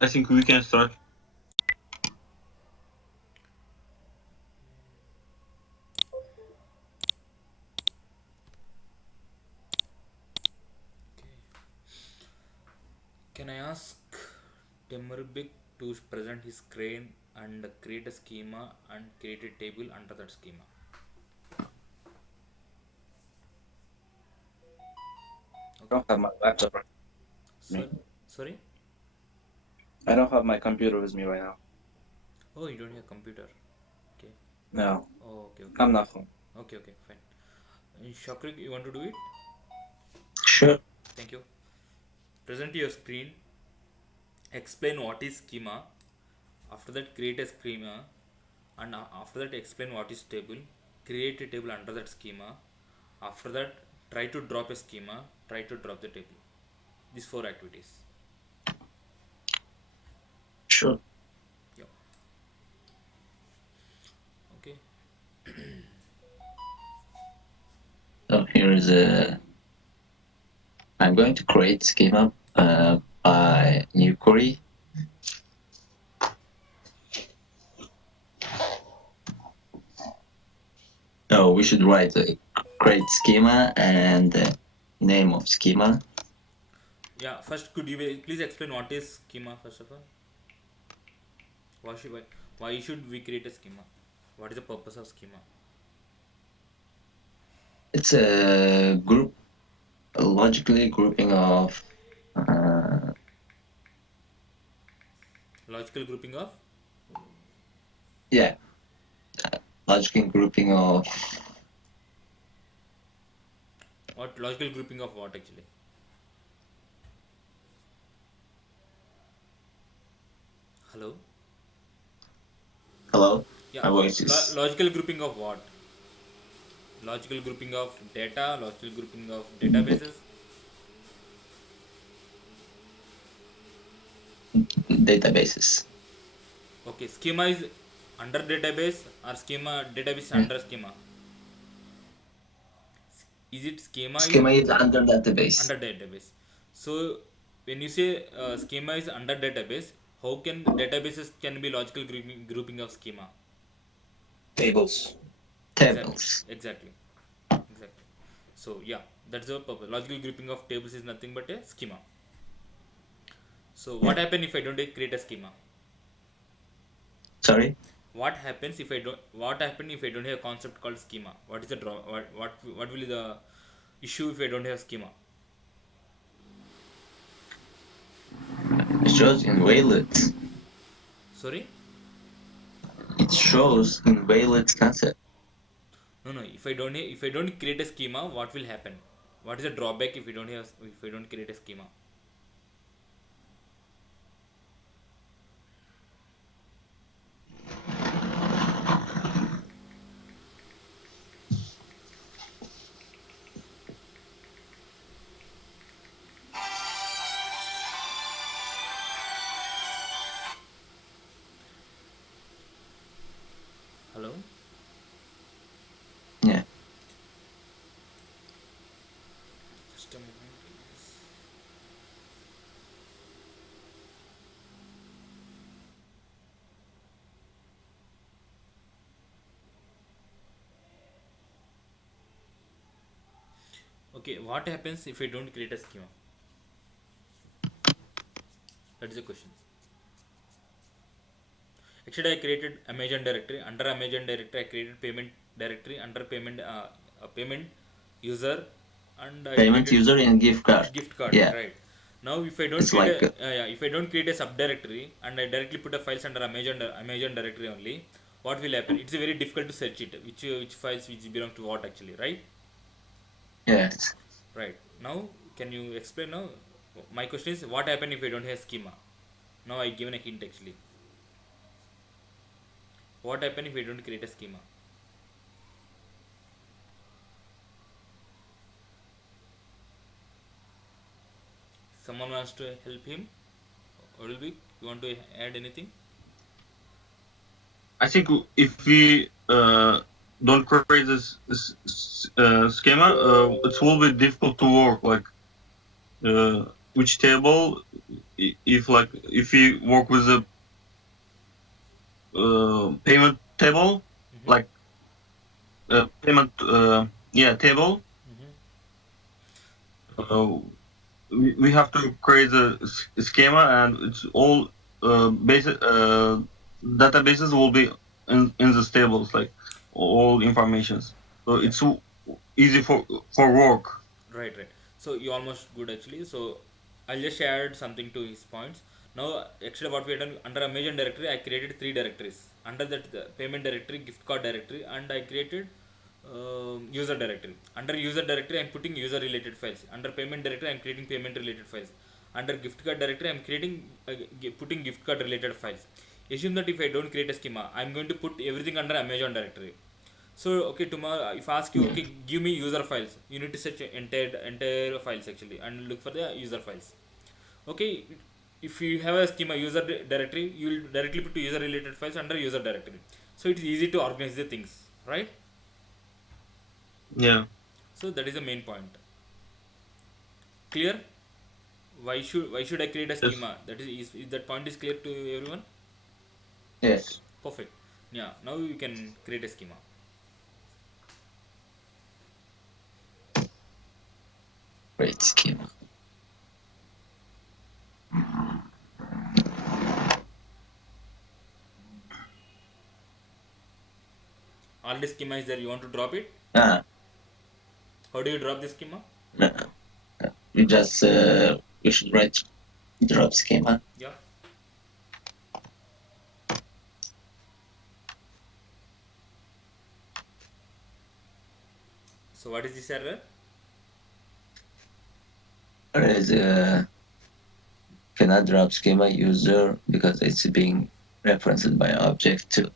I think we can start. Can I ask Temurbik to present his screen and create a schema and create a table under that schema? I Okay. don't have my laptop with me. Sorry? I don't have my computer with me right now. Oh, you don't have computer. Okay. No, Oh, okay, okay, I'm okay. not home. Okay, okay, fine. Shakrik, you want to do it? Sure. Thank you. Present your screen. Explain what is schema. After that, create a schema. And after that, explain what is table. Create a table under that schema. After that, try to drop a schema. Try to drop the table. These four activities. Sure. Yeah. Okay. So here is a. I'm going to create schema by new query. Oh, we should write a create schema and name of schema. Yeah. First, could you please explain what is schema first of all? Why should we create a schema? What is the purpose of schema? It's a group, a logically grouping of. Uh, Logical grouping of yeah, logical grouping of. what? Logical grouping of what actually? Hello. Hello, Yeah. my voice is. Logical grouping of what? Logical grouping of data. Logical grouping of databases. Databases. Okay. Schema is under database or schema database Hmm. under schema. Is it schema is Schema is under database. under database? So when you say schema is under database, how can databases can be logical grouping of schema? Tables. Exactly, Tables. exactly, exactly. So yeah, that's the purpose. Logical grouping of tables is nothing but a schema. So what Yeah. happen if I don't create a schema? Sorry. What happens if I don't? What happen if I don't have a concept called schema? What is the draw? What will be the issue if I don't have schema? It shows invalid. Sorry, It shows invalid concept. no, no. If I don't create a schema, what will happen? What is the drawback if I don't create a schema? Hello. Yeah. Just a moment, please. Okay, what happens if I don't create a schema? That is the question. Actually, I created Amazon directory. Under Amazon directory, I created payment directory. Under payment user, and I Payment created user and gift card. gift card. Yeah. Right. Now, if I don't It's create like yeah, if I don't create a subdirectory and I directly put a files under Amazon directory only, what will happen? It's very difficult to search it. Which files which belong to what actually, right? yes. Right. Now, can you explain now? My question is, what happen if I don't have schema? Now I given a hint actually. What happen if I don't create a schema? Someone wants to help him? Ulvik, you want to add anything? I think if we don't create this schema, it will be difficult to work. Like which table, if we work with the payment table, Mm-hmm. like payment table, uh, we have to create a schema, and it's all basic databases will be in the tables, like all informations. So Yeah. it's easy for work. Right, right. So you almost good actually. So I'll just add something to his points. Now, actually, what we have done under Amazon directory, I created three directories. Under that, the payment directory, gift card directory, and I created user directory. Under user directory, I'm putting user related files. Under payment directory, I'm creating payment related files. Under gift card directory, I'm creating putting gift card related files. Assume that if I don't create a schema, I'm going to put everything under Amazon directory. So okay, tomorrow if I ask you, okay, give me user files, you need to search entire files actually and look for the user files. Okay, if you have a schema user directory, you will directly put user related files under user directory. So it is easy to organize the things, right? Yeah. So that is the main point. Clear? Why should I create a Yes. schema? Is that point is clear to everyone? Yes. Perfect. Yeah. Now you can create a schema. Great schema. Already schema is there. You want to drop it? Ah, How do you drop the schema? no. You just you should write drop schema. Yeah. So what is this error? There is cannot drop schema user because it's being referenced by object too.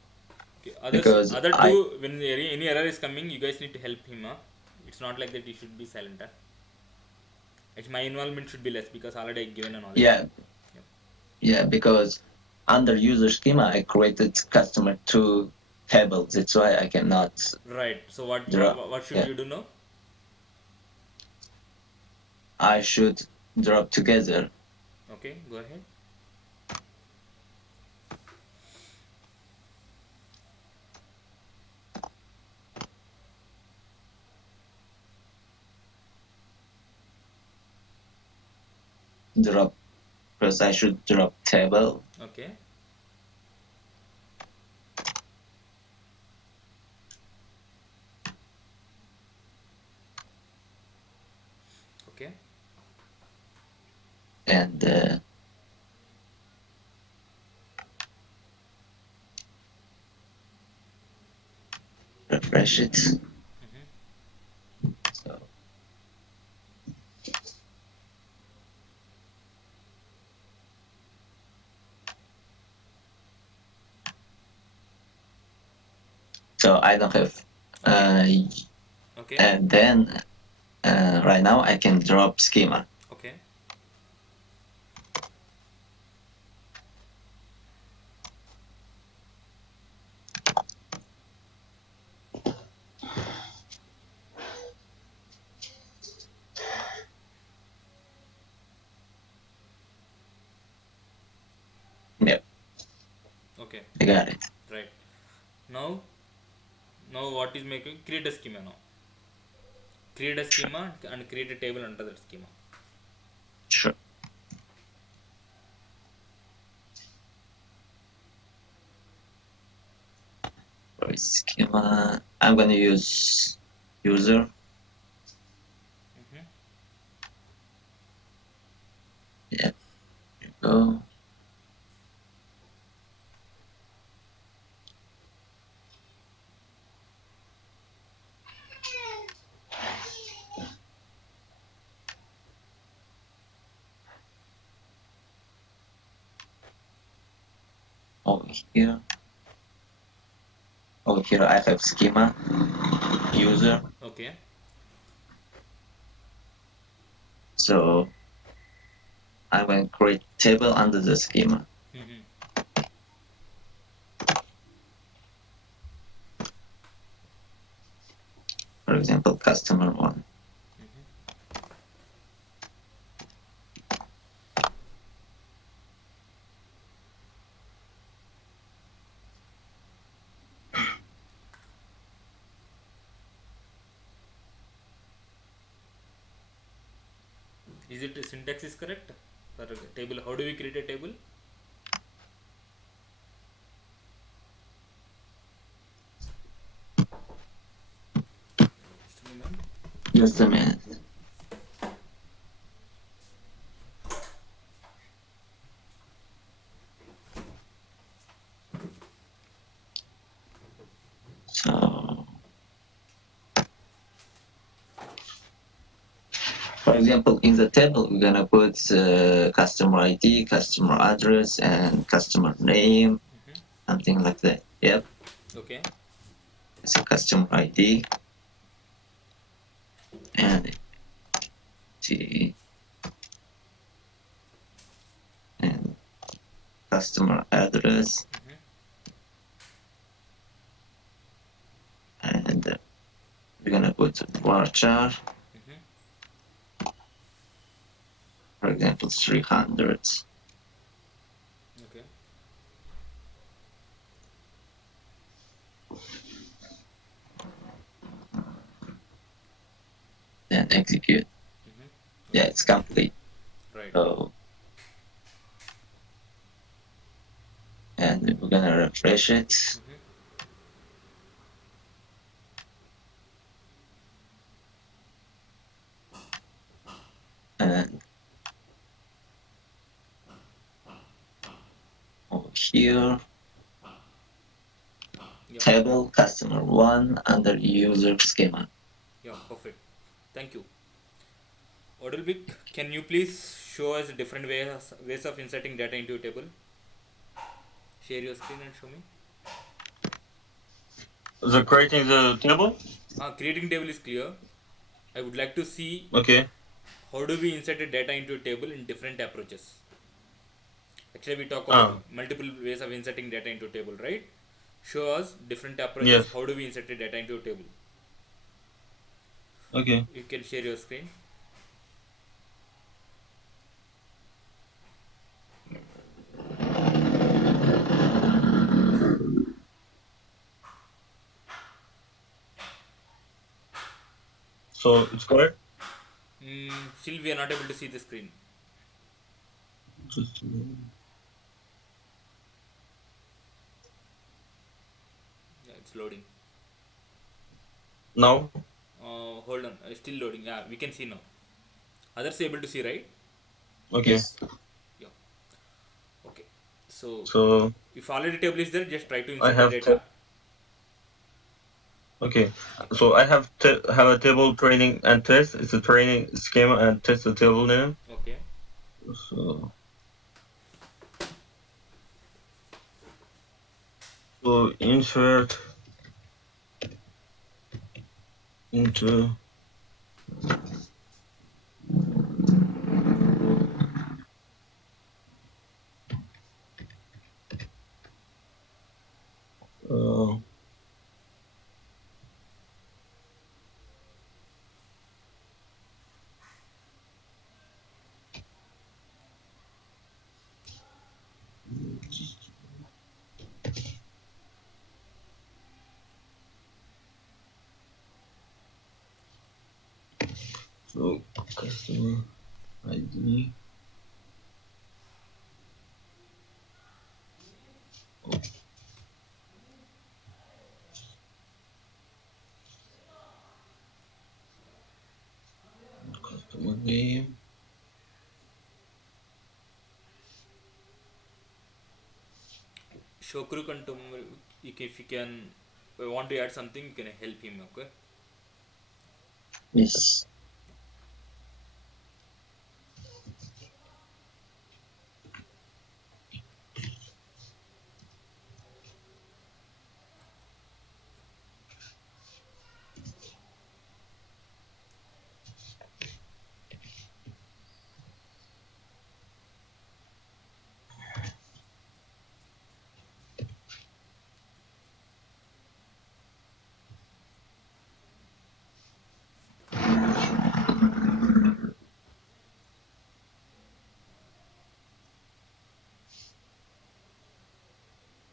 Okay, Because other I two, when any error is coming, you guys need to help him. Huh? It's not like that. You should be silent. Huh? Actually, my involvement should be less because already I given a knowledge. yeah Yep. yeah because under user schema I created customer two tables. That's why I cannot Right. So what drop. what should Yeah, you do now? I should drop together. Okay, go ahead. Drop first. I should drop table Okay. Okay. and refresh it. So I don't have Okay. uh, Okay. and then right now I can drop schema. Okay. Yep, Okay. I got it. Right. Now, what is making create a schema now? Create a Sure, schema and create a table under that schema. sure. For schema, I'm gonna use user. Mm-hmm. Yeah, here you go. Over here. Over here I have schema user. Okay. So I'm going to create table under the schema. Mm-hmm. For example, customer one. Mm-hmm. Is it syntax is correct for a table? How do we create a table? Just a moment. Just a minute. So, for example, in the table, we're gonna put customer ID, customer address, and customer name, something like that. Yep, Okay. it's a customer ID and T and customer address, and we're gonna put varchar, for example, 300. Okay. Then execute. Yeah, Okay. it's complete. Right. So, and we're gonna refresh it. And over here, Yeah. table customer one under user schema. Yeah. Perfect. Thank you. Odilvik, can you please show us different ways of inserting data into a table? Share your screen and show me. The creating the table. Creating table is clear. I would like to see Okay. how do we insert a data into a table in different approaches. Actually, we talk about Ah. multiple ways of inserting data into a table, right? Show us different approaches. Yes. How do we insert a data into a table? Okay. You can share your screen. So it's correct. Still, we are not able to see the screen. Just a minute. Yeah, it's loading. Now. Hold on, still loading. Yeah, we can see now. Others able to see, right? Okay. Yes. Yeah. Okay. So, So if already table is there, just try to I insert the have data. okay. Okay. So I have a table training and test. It's a training schema and test the table name. Okay. So insert into uh, so customer ID. Customer name. Shokru Kantum, if you can want to add something, you can help him. Okay. Yes.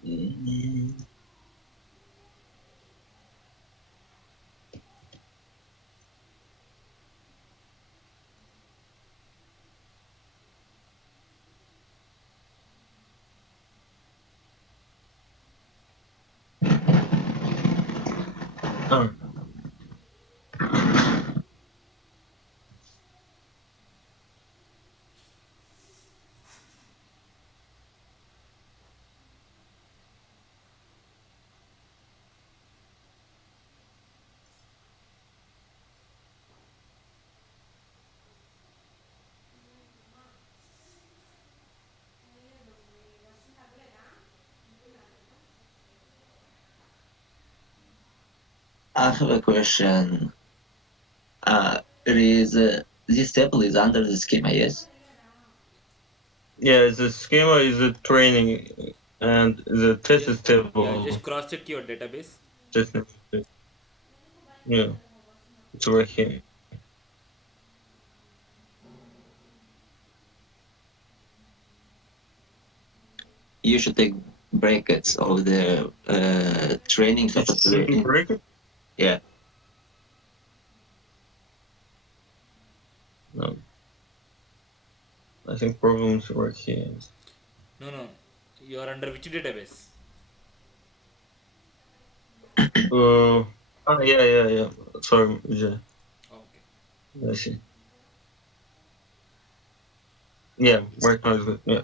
Mm, Uh, I have a question. It is this table is under the schema, yes? yeah, the schema is a training, and the test Just, is stable. yeah, just cross check your database. Just yeah, it's right here. You should take brackets of the training It shouldn't software. break it. Yeah, No, I think problems right here. No, no, you are under which database? Uh, yeah, yeah, yeah. Sorry, yeah, Okay. I see. Yeah, right now is good. Yeah.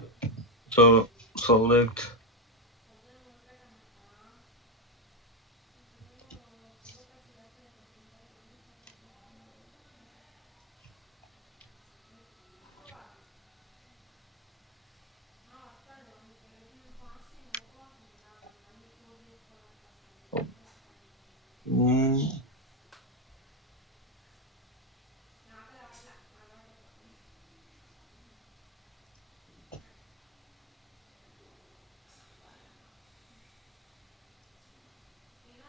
So select. Mm,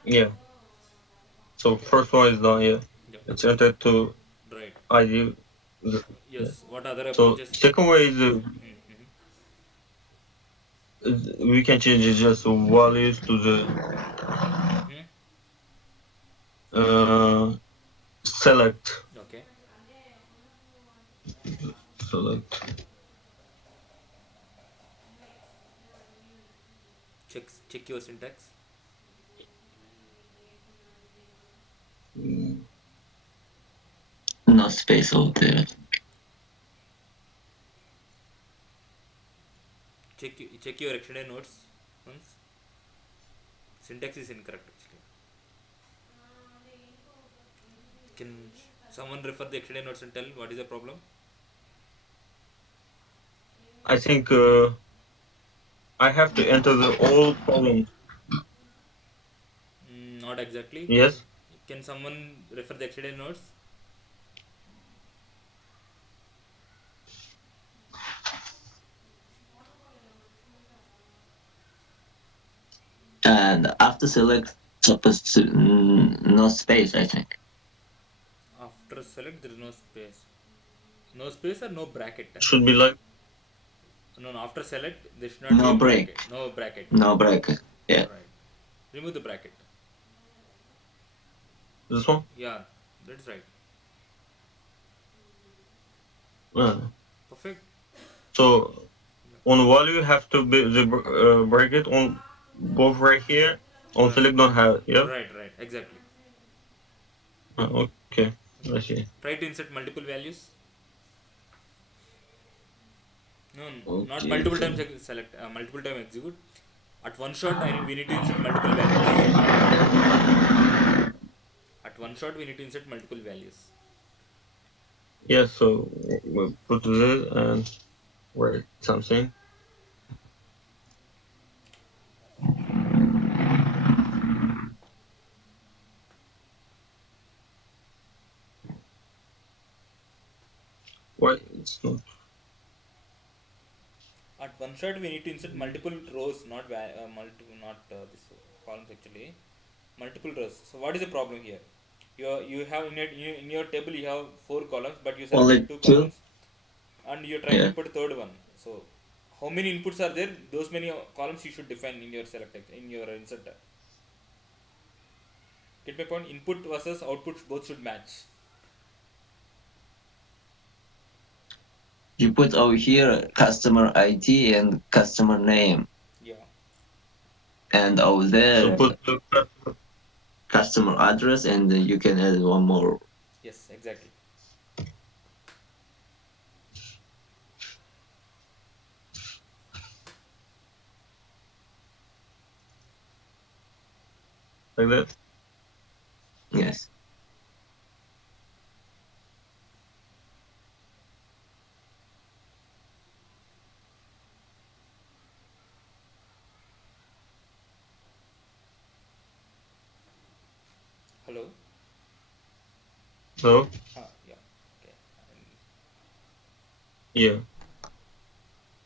yeah. So first one is done. Yeah, Yeah. it's entered to Right. ID. Yeah. Yes. What other So approaches? second way Mm-hmm. we can change it just values to the Mm-hmm. uh, select Okay. select. Check your syntax. Mm, no space over there. Check your extended notes once. Syntax is incorrect actually. Can someone refer the extended notes and tell what is the problem? I think I have to enter the all problems. Not exactly. Yes, Can someone refer the extended notes? And after select, supposed to no space, I think. After select, there is no space. No space or no bracket. should be like No, no. After select, there should not be a No bracket. break, No bracket. no bracket. Yeah. Right. Remove the bracket. this one. Yeah, that's right. Uh, Perfect. so on value you have to be the bracket on both right here. On Right. select don't have it. Yeah. Right. Right. Exactly. Okay. I see. Try to insert multiple values. No, not Okay. multiple So times select. Multiple time execute. At one shot, we need to insert multiple values. At one shot, we need to insert multiple values. yeah. So we'll put this and write something. Why it's not? At one shot, we need to insert multiple rows, multiple, not this columns actually. Multiple rows. So what is the problem here? You have in your table you have four columns, but you selected Only two two? columns, and you're trying to Yeah. put third one. So how many inputs are there? Those many columns you should define in your in your inserter. Get my point? Input versus output both should match. You put over here customer ID and customer name, Yeah. and over So there, put the customer address, and then you can add one more. Yes, exactly. like that. Yes. Hello. So Yeah. Okay. And yeah,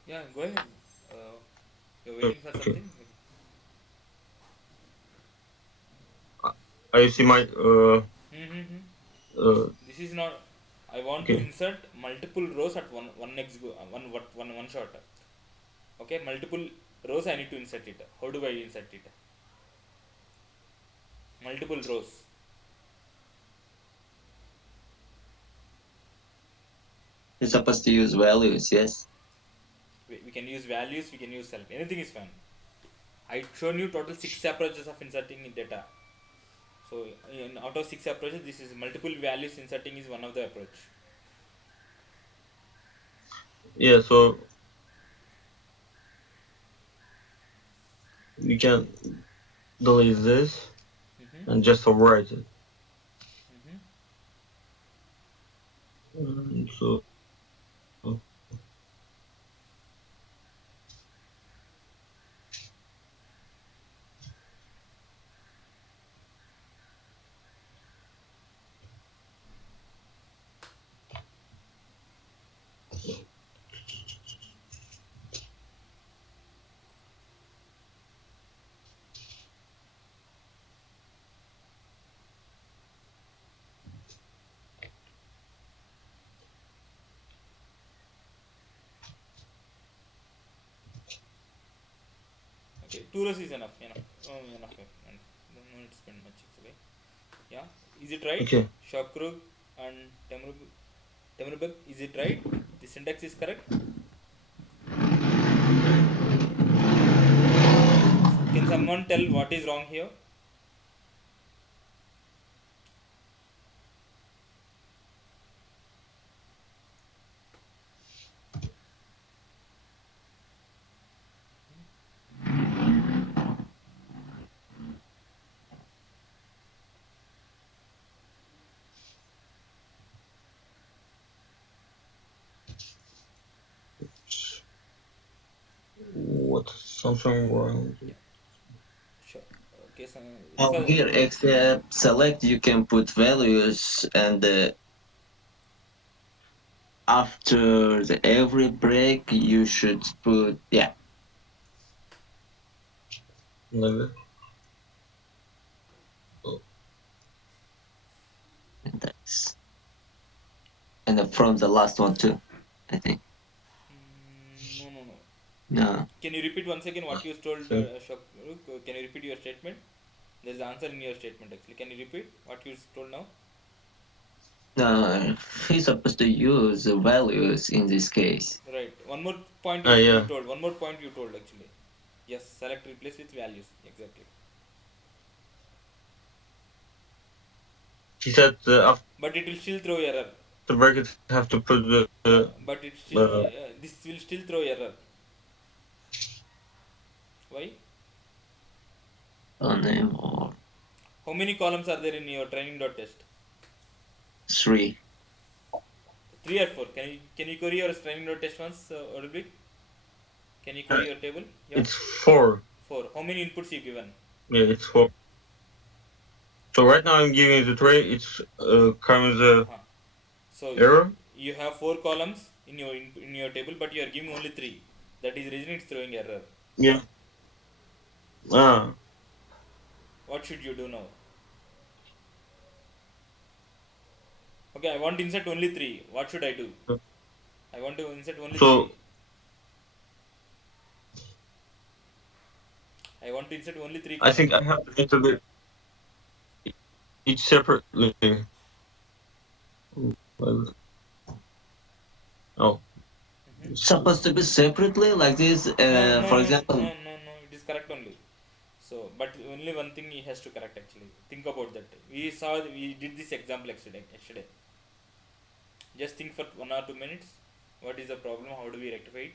yeah, go ahead. Uh, you're waiting for okay. something. I see my Mm-hmm. uh This is not. I want to okay. insert multiple rows at one shot. Okay, multiple rows. I need to insert it. How do I insert it? Multiple rows. You're supposed to use values. Yes. We can use values. We can use select. Anything is fine. I shown you total six approaches of inserting data. So out of six approaches, this is multiple values inserting is one of the approach. Yeah, so we can delete this Mm-hmm. and just overwrite it. Mm-hmm. So Okay, two rows is enough. Enough. Oh, enough. Enough. Don't need to spend much actually. Yeah. Is it right? okay. Shakrug and Temrubek, is it right? The syntax is correct. Can someone tell what is wrong here? What something wrong? Yeah. Sure. Okay. So Here, except select, you can put values, and after every break, you should put, yeah, Like that. Oh, index. And then from the last one too, I think. no, no, no. No, Can you repeat once again what you told, so Shakrug? Can you repeat your statement? There is the answer in your statement actually. Can you repeat what you told now? no, he's supposed to use the values in this case. Right. One more point you yeah. told. One more point you told actually. Yes. Select replace with values. Exactly. She said But it will still throw error. after brackets have to put the But it still uh, this will still throw error. Why? Name or How many columns are there in your training dot test? three. Three or four. Can you query your training dot test once, Olympic? Can you query your table? Yeah. it's four. Four. How many inputs you given? Yeah, it's four. So right now I'm giving it a tray. It's comes a Uh-huh. So error. you have four columns in your table, but you are giving only three. That is the reason it's throwing error. Yeah. Ah. What should you do now? Okay, I want to insert only three. What should I do? I want to insert only So three. I want to insert only three I think columns. I have to enter the each separately. Oh, Mm-hmm. Supposed to be separately like this. No, no, For no, example, no, no, no. It is correct only. So, but only one thing he has to correct actually. Think about that. We did this example yesterday. Yesterday, just think for 1 or 2 minutes. What is the problem? How do we rectify it?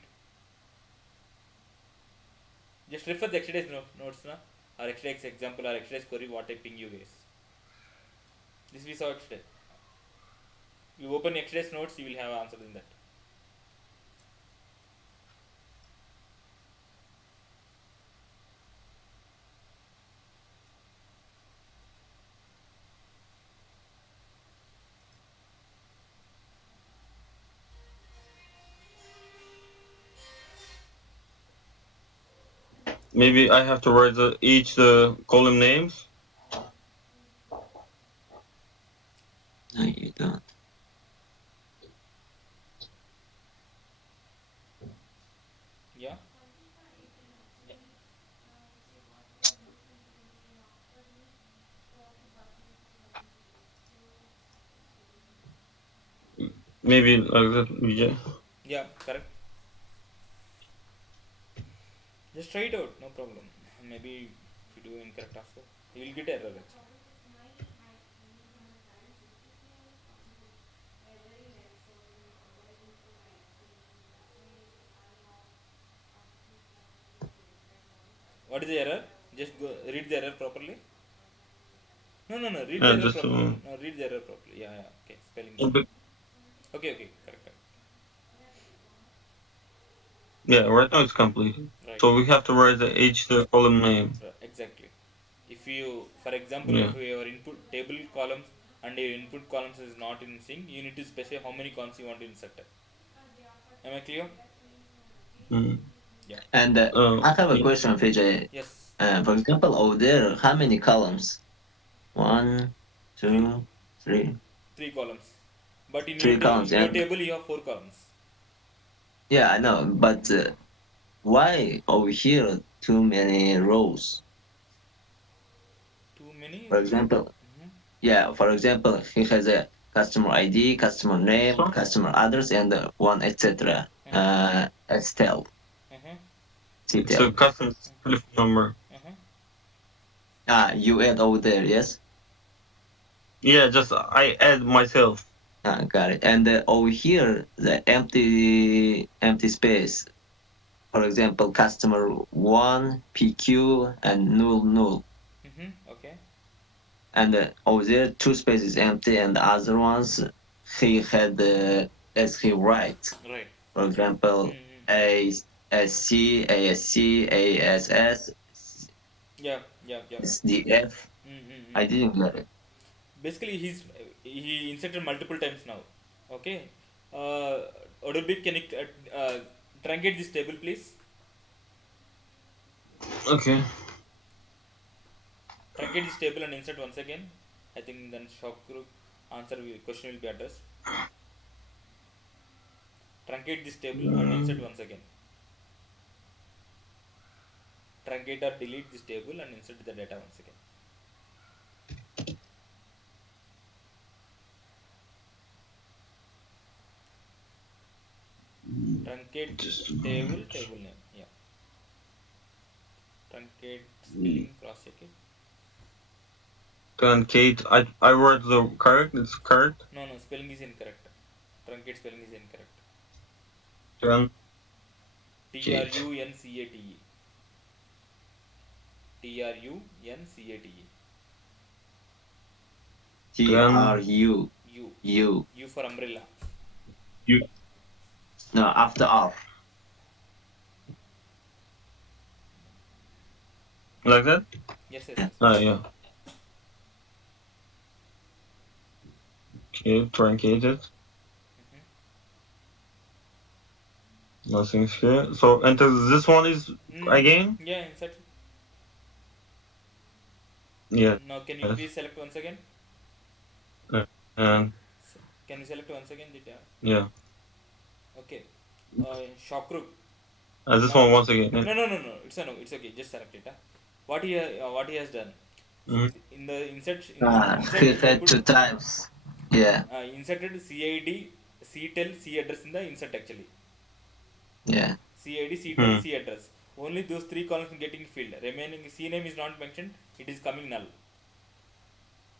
Just refer the yesterday's notes, na, or yesterday's example or yesterday's query. What I ping you guys. This we saw yesterday. You open yesterday's notes, you will have answer in that. Maybe I have to write each column names. No, you don't. Yeah. Maybe like that. Yeah. Yeah. Correct. Just try it out. No problem. Maybe if you do incorrect also, you will get error actually. What is the error? Just go read the error properly. No, no, no. Read the Yeah. error Just properly. No, read the error properly. Yeah, yeah. Okay. Spelling a mistake. bit- Okay, okay. Correct, correct. yeah. Right now it's complete. Right, So we have to write each column name. right. Exactly. If you, for example, Yeah. if your input table columns and your input columns is not in sync, you need to specify how many columns you want to insert. Am I clear? Mm. Yeah. And I have a Yeah. question, Vijay. Yes. For example, over there, how many columns? One, Three. two, three, Three columns. But in your three columns. in your And table you have four columns. yeah, I know, but why over here too many rows? Too many. For example, Mm-hmm. yeah, for example, he has a customer ID, customer name, So customer address, and one etc. Uh-huh. Estelle, Uh-huh. it's a detail. custom telephone number. Uh-huh. You add over there, yes? Yeah. Just I add myself. Got it. And over here, the empty space. For example, customer one, PQ, and null. Mm-hmm. Okay. And over there, two spaces empty, and the other ones he had as he write. Right. For example, Mm-hmm. A ASC, ASC, ASS, Yeah. Yeah. Yeah. SDF. I Mm-hmm. didn't get it. Basically, he inserted multiple times now. Okay. Uh, Odubik, can you truncate this table, please? Okay. Truncate this table and insert once again. I think then shock group question will be addressed. Truncate this table and insert once again. Truncate or delete this table and insert the data once again. Truncate Just a table, moment. table name. Yeah. Truncate spelling, cross check it. Kate, I wrote the correct. It's correct. No, no, spelling is incorrect. Truncate spelling is incorrect. Truncate. Truncate. Truncate. Tran. TRU. U. U. U for umbrella. You No, after R. like that? Yes, yes, Yeah. yes. Ah, yeah. Okay, truncated. Nothing's here. So enter this one is again. Yeah, insert. Yes. Now, can you please select once again? And Can you select once again? yeah. Okay. Shock group. This Now, one once again. Yeah. no, no, no, no. It's a no. It's okay. Just select it. Huh? What he has done. Mhm. In the insert He he had put two times. Yeah. inserted CID, CTEL, C address in the insert actually. Yeah. CID, CTEL, Hmm. C address. Only those three columns getting filled. Remaining C name is not mentioned. It is coming null.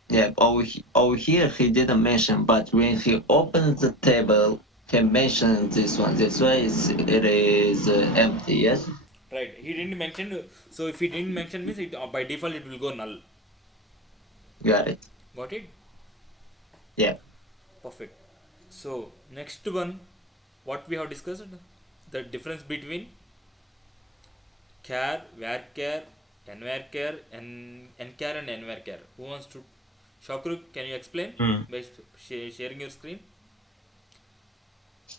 Yeah, over here he didn't mention, but when he opens the table, he mentions this one. This way it is empty, yes? Right. He didn't mention. So if he didn't mention means it by default it will go null. Got it. Got it? Yeah. Perfect. So next one, what we have discussed, the difference between char, varchar, nvarchar, nchar and nvarchar. Who wants to? Shakruk, can you explain Hmm. by sharing your screen?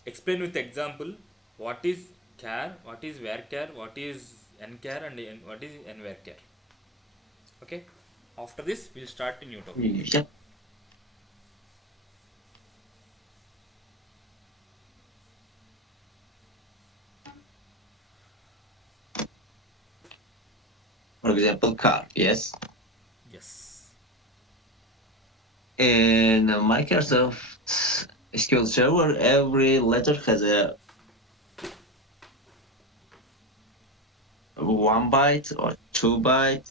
Explain with example what is char, what is varchar, what is nchar and what is nvarchar. Okay. After this, we'll start a new topic. Yeah. For example, car, yes? Yes. In Microsoft SQL Server, every letter has a 1 byte or 2 byte.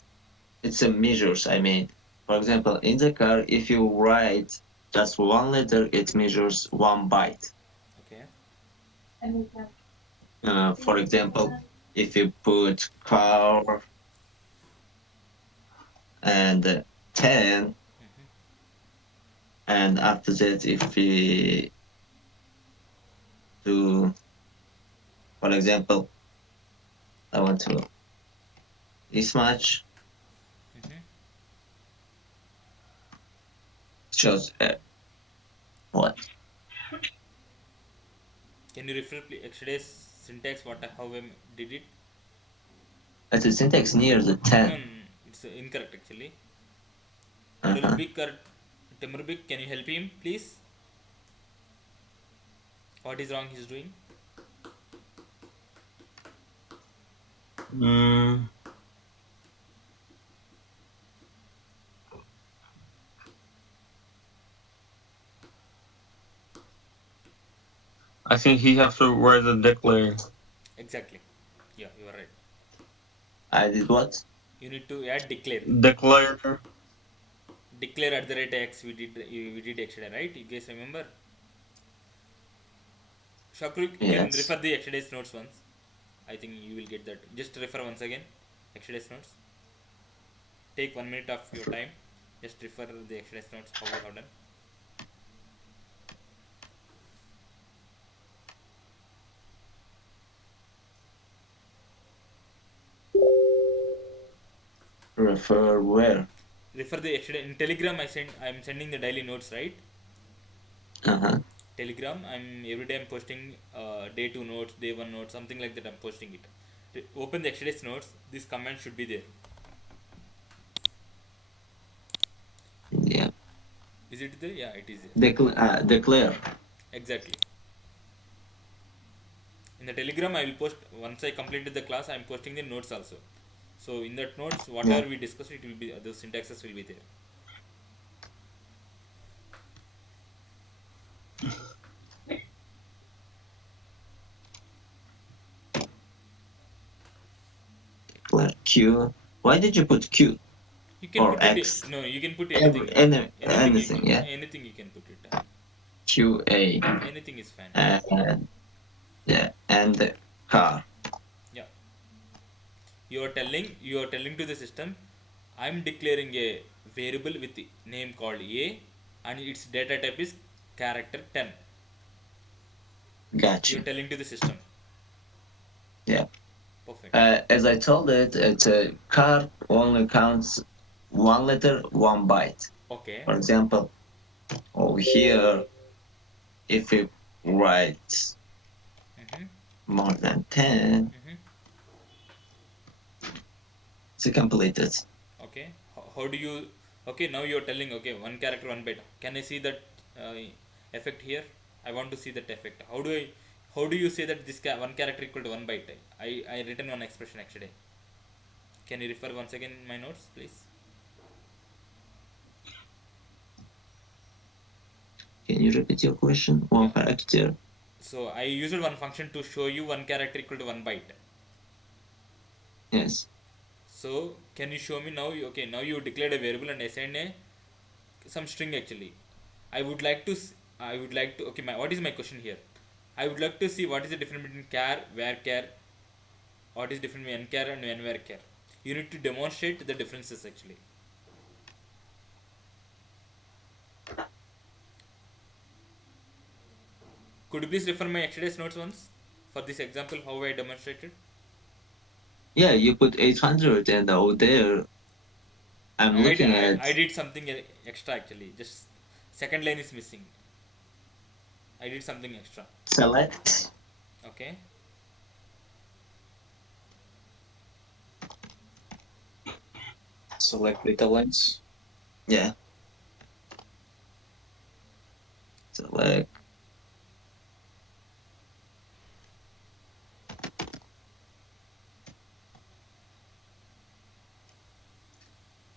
It's a measures, I mean. For example, in the car, if you write just one letter, it measures 1 byte. Okay. For example, if you put car and 10, and after that, if we do, for example, I want to this much, shows what? Can you refer yesterday's syntax? What how we did it? It's a syntax near the No, 10. no, no, it's incorrect actually. Uh-huh. Tadulbik or Timurбik, can you help him, please? What is wrong he's doing? Mm, I think he has to write the declare. Exactly. Yeah, you are right. I did what? You need to add declare. Declare. Declare at the rate x. We did yesterday, right? You guys remember? Shakru, you can Yes. refer the yesterday's notes once. I think you will get that. Just refer once again. Yesterday's notes. Take 1 minute of your time. Just refer the yesterday's notes how we have done. Refer where? Refer the yesterday in Telegram. I'm sending the daily notes, right? Uh-huh. Telegram. I'm every day I'm posting day two notes, day one notes, something like that. I'm posting it. Open the yesterday's notes. This command should be there. Yeah. Is it there? Yeah, it is there. Declare. Exactly. In the Telegram, I will post once I completed the class. I'm posting the notes also. So in that notes, Yeah. whatever we discuss, it will be the syntaxes will be there. Declare Q. Why did you put Q You can or put it. X? No, you can put Every anything. Anything. anything, yeah. Anything you can put it. QA. Anything is fine. And yeah, and the car. Yeah. You are telling to the system, I'm declaring a variable with the name called a, and its data type is character 10. You're Gotcha. telling to the system. Yeah. Perfect. As I told it, it's a car only counts 1 letter, 1 byte. Okay. For example, over here, if you write Mm-hmm. more than 10, Mm-hmm. it's completed. Okay. How do you? Okay, now you're telling. Okay, one character, one byte. Can I see that uh, effect here? I want to see that effect. How do I? How do you say that this one character equal to 1 byte? I written one expression actually. Can you refer once again my notes, please? Can you repeat your question? Yeah. One character. So I used one function to show you one character equal to 1 byte. Yes. So can you show me now? Okay, now you declared a variable and assigned a some string actually. I would like to. I would like to. Okay, what is my question here? I would like to see what is the difference between char, where char, what is different between nchar and nvarchar. You need to demonstrate the differences actually. Could you please refer my Exodus notes once for this example how I demonstrated? Yeah, you put 800 and over there I'm looking at I did something extra actually. Just second line is missing. I did something extra. select, Okay. Select data lines. yeah, select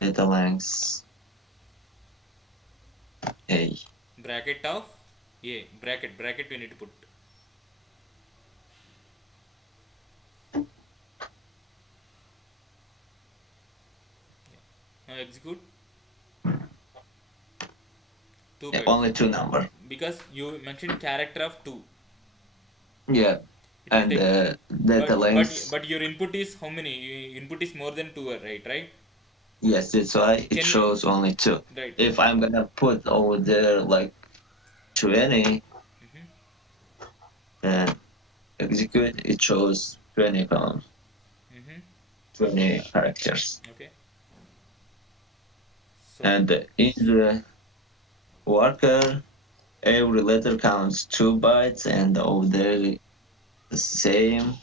data length A. Bracket of a bracket we need to put. Now execute two Yeah, bytes only two number. because you mentioned character of two. Yeah, It will and take, data length. but your input is how many? Input is more than two, right? Yes, that's why it Can you shows only two. right? If I'm gonna put over there like 20 and execute, it shows 20 columns, Mm-hmm. 20 characters. Okay. So And in the worker, every letter counts 2 bytes, and over there the same.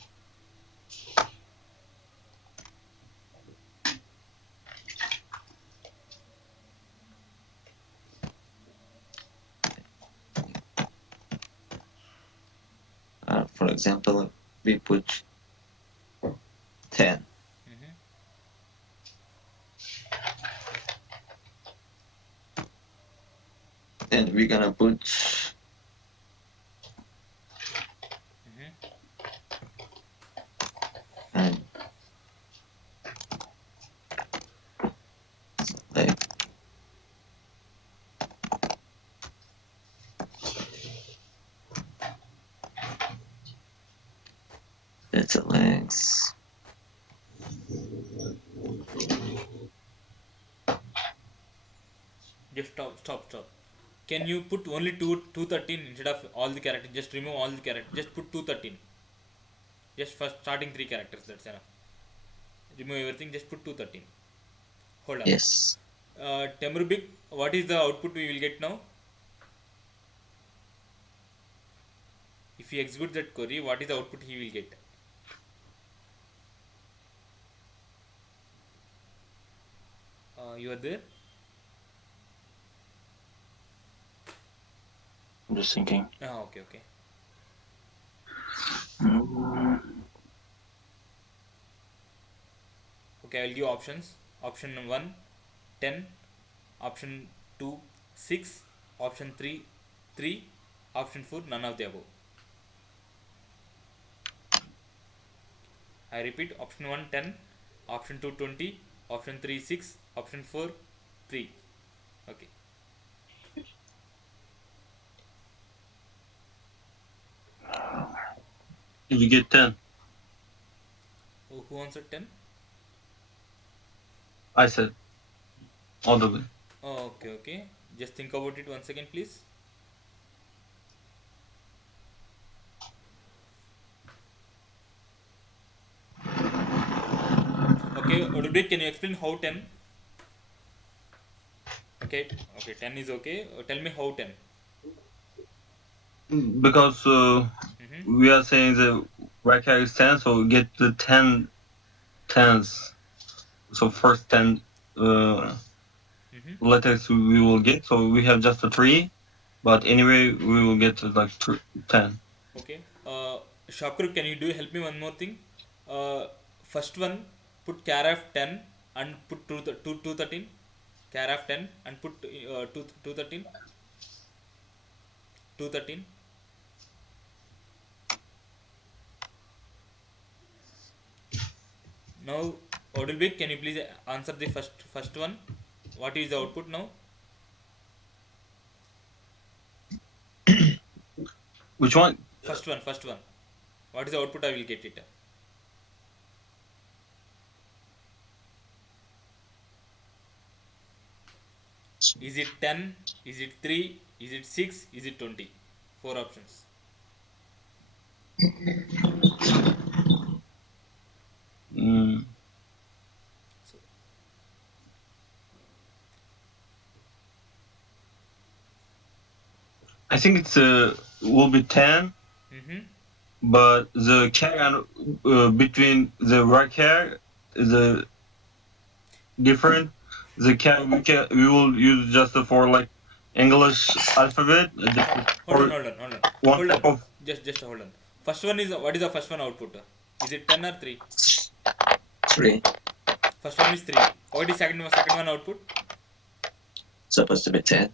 For example, we put 10, and we're gonna put and like data length. just stop. Can you put only 213 instead of all the characters? Just remove all the characters. Just put 213. Just first starting three characters. That's enough. Remove everything. Just put 213. Hold on. Yes. Temrubik, what is the output we will get now? If you execute that query, what is the output he will get? You are there? I'm just thinking. Ah, okay. Mm, Okay, I will give options. Option 1, 10. Option 2, 6. Option 3, 3. Option 4, none of the above. I repeat, option 1, 10. Option 2, 20. Option 3, 6. Option 4, 3. Okay. You get 10. Who answered 10? I said audibly. Oh, okay. Just think about it once again, please. Okay, Odubrik, can you explain how 10? Okay, 10 is okay. Tell me how 10. Because Mm-hmm. we are saying the record is 10, so we get the 10 tens. So first 10 Mm-hmm. letters we will get. So we have just a 3, but anyway, we will get like 10. Okay. Shakur, can you do help me one more thing? First one, put char of 10 and put 213. Char of 10 and put 213. 213. Now, Odilbek, can you please answer the first one? What is the output now? Which one? First one. What is the output? I will get it. Is it 10? Is it 3? Is it 6? Is it 20? Four options. Mm, So, I think it's will be 10, mm-hmm. but the carry and between the right hair is different. The carry we will use just for like English alphabet, just Hold on, for hold on, hold on, one hold type on. of. Just hold on. First one is what is the first one output? Is it 10 or 3? 3. First one is 3. What is second one output? Supposed to be 10.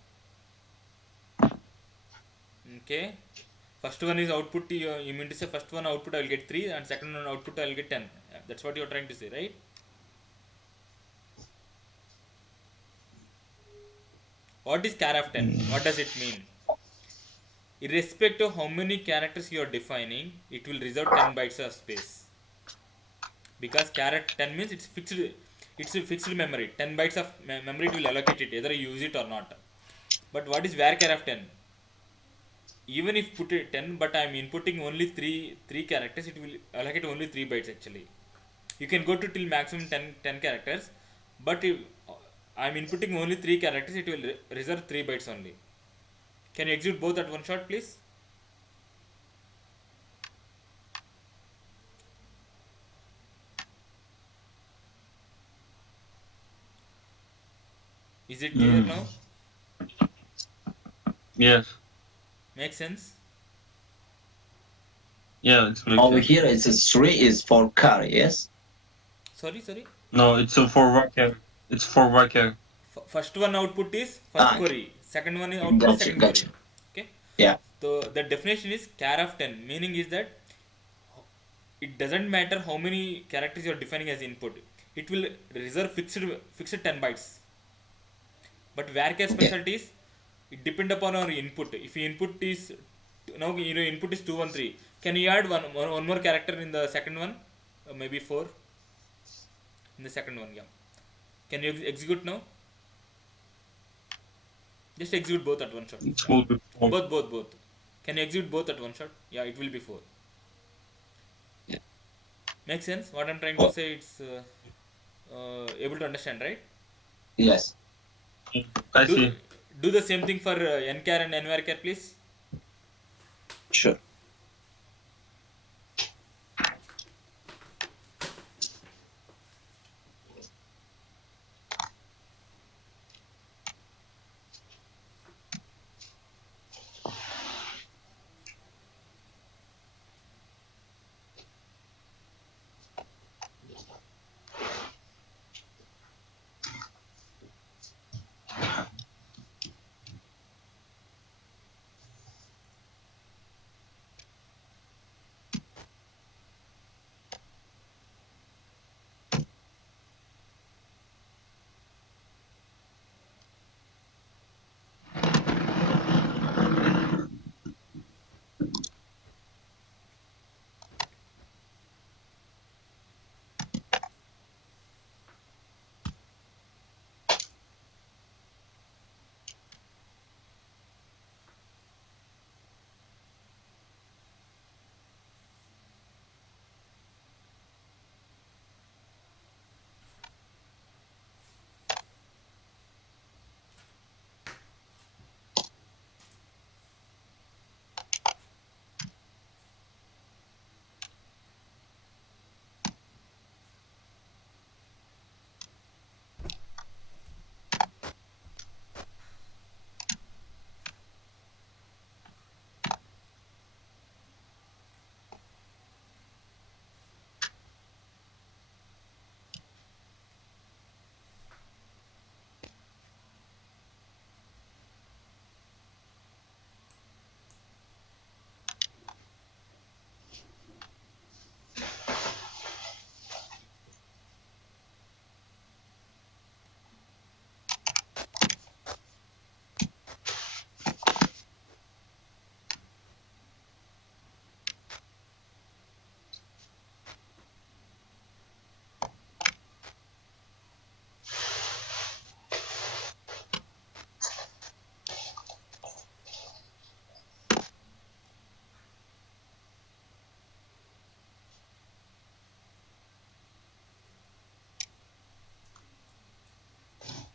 Okay. First one is output. You mean to say first one output I will get 3 and second one output I will get 10. Yeah, that's what you are trying to say, right? What is char of 10? What does it mean? Irrespective of how many characters you are defining, it will reserve 10 bytes of space. Because char 10 means it's a fixed memory. 10 bytes of memory it will allocate it, either you use it or not. But what is var char of 10? Even if put it 10, but I am inputting only three characters, it will allocate only 3 bytes actually. You can go to till maximum 10 characters, but if I am inputting only 3 characters, it will reserve 3 bytes only. Can you execute both at one shot, please? Is it clear Mm, now? yes, Makes sense? yeah, it makes Over sense. here, it's a 3 is for car, yes? Sorry. No, it's for right hair. It's for right hair. First one output is first Ah, query. Second one is output is gotcha, second query. gotcha. Okay. Yeah, So the definition is char of 10. Meaning is that it doesn't matter how many characters you are defining as input. It will reserve fixed 10 bytes. But varchar yeah. specialty is it depend upon our input. If your input is now input is 213, can you add one more character in the second one? Maybe 4 in the second one. Yeah. Can you execute now? Just execute both at one shot. It Yeah. will be for. Both. Can you execute both at one shot? Yeah, it will be 4. Yeah. Makes sense? What I'm trying to Oh, say, it's able to understand, right? yes, I Do see. do the same thing for nchar and nvarchar, please. sure.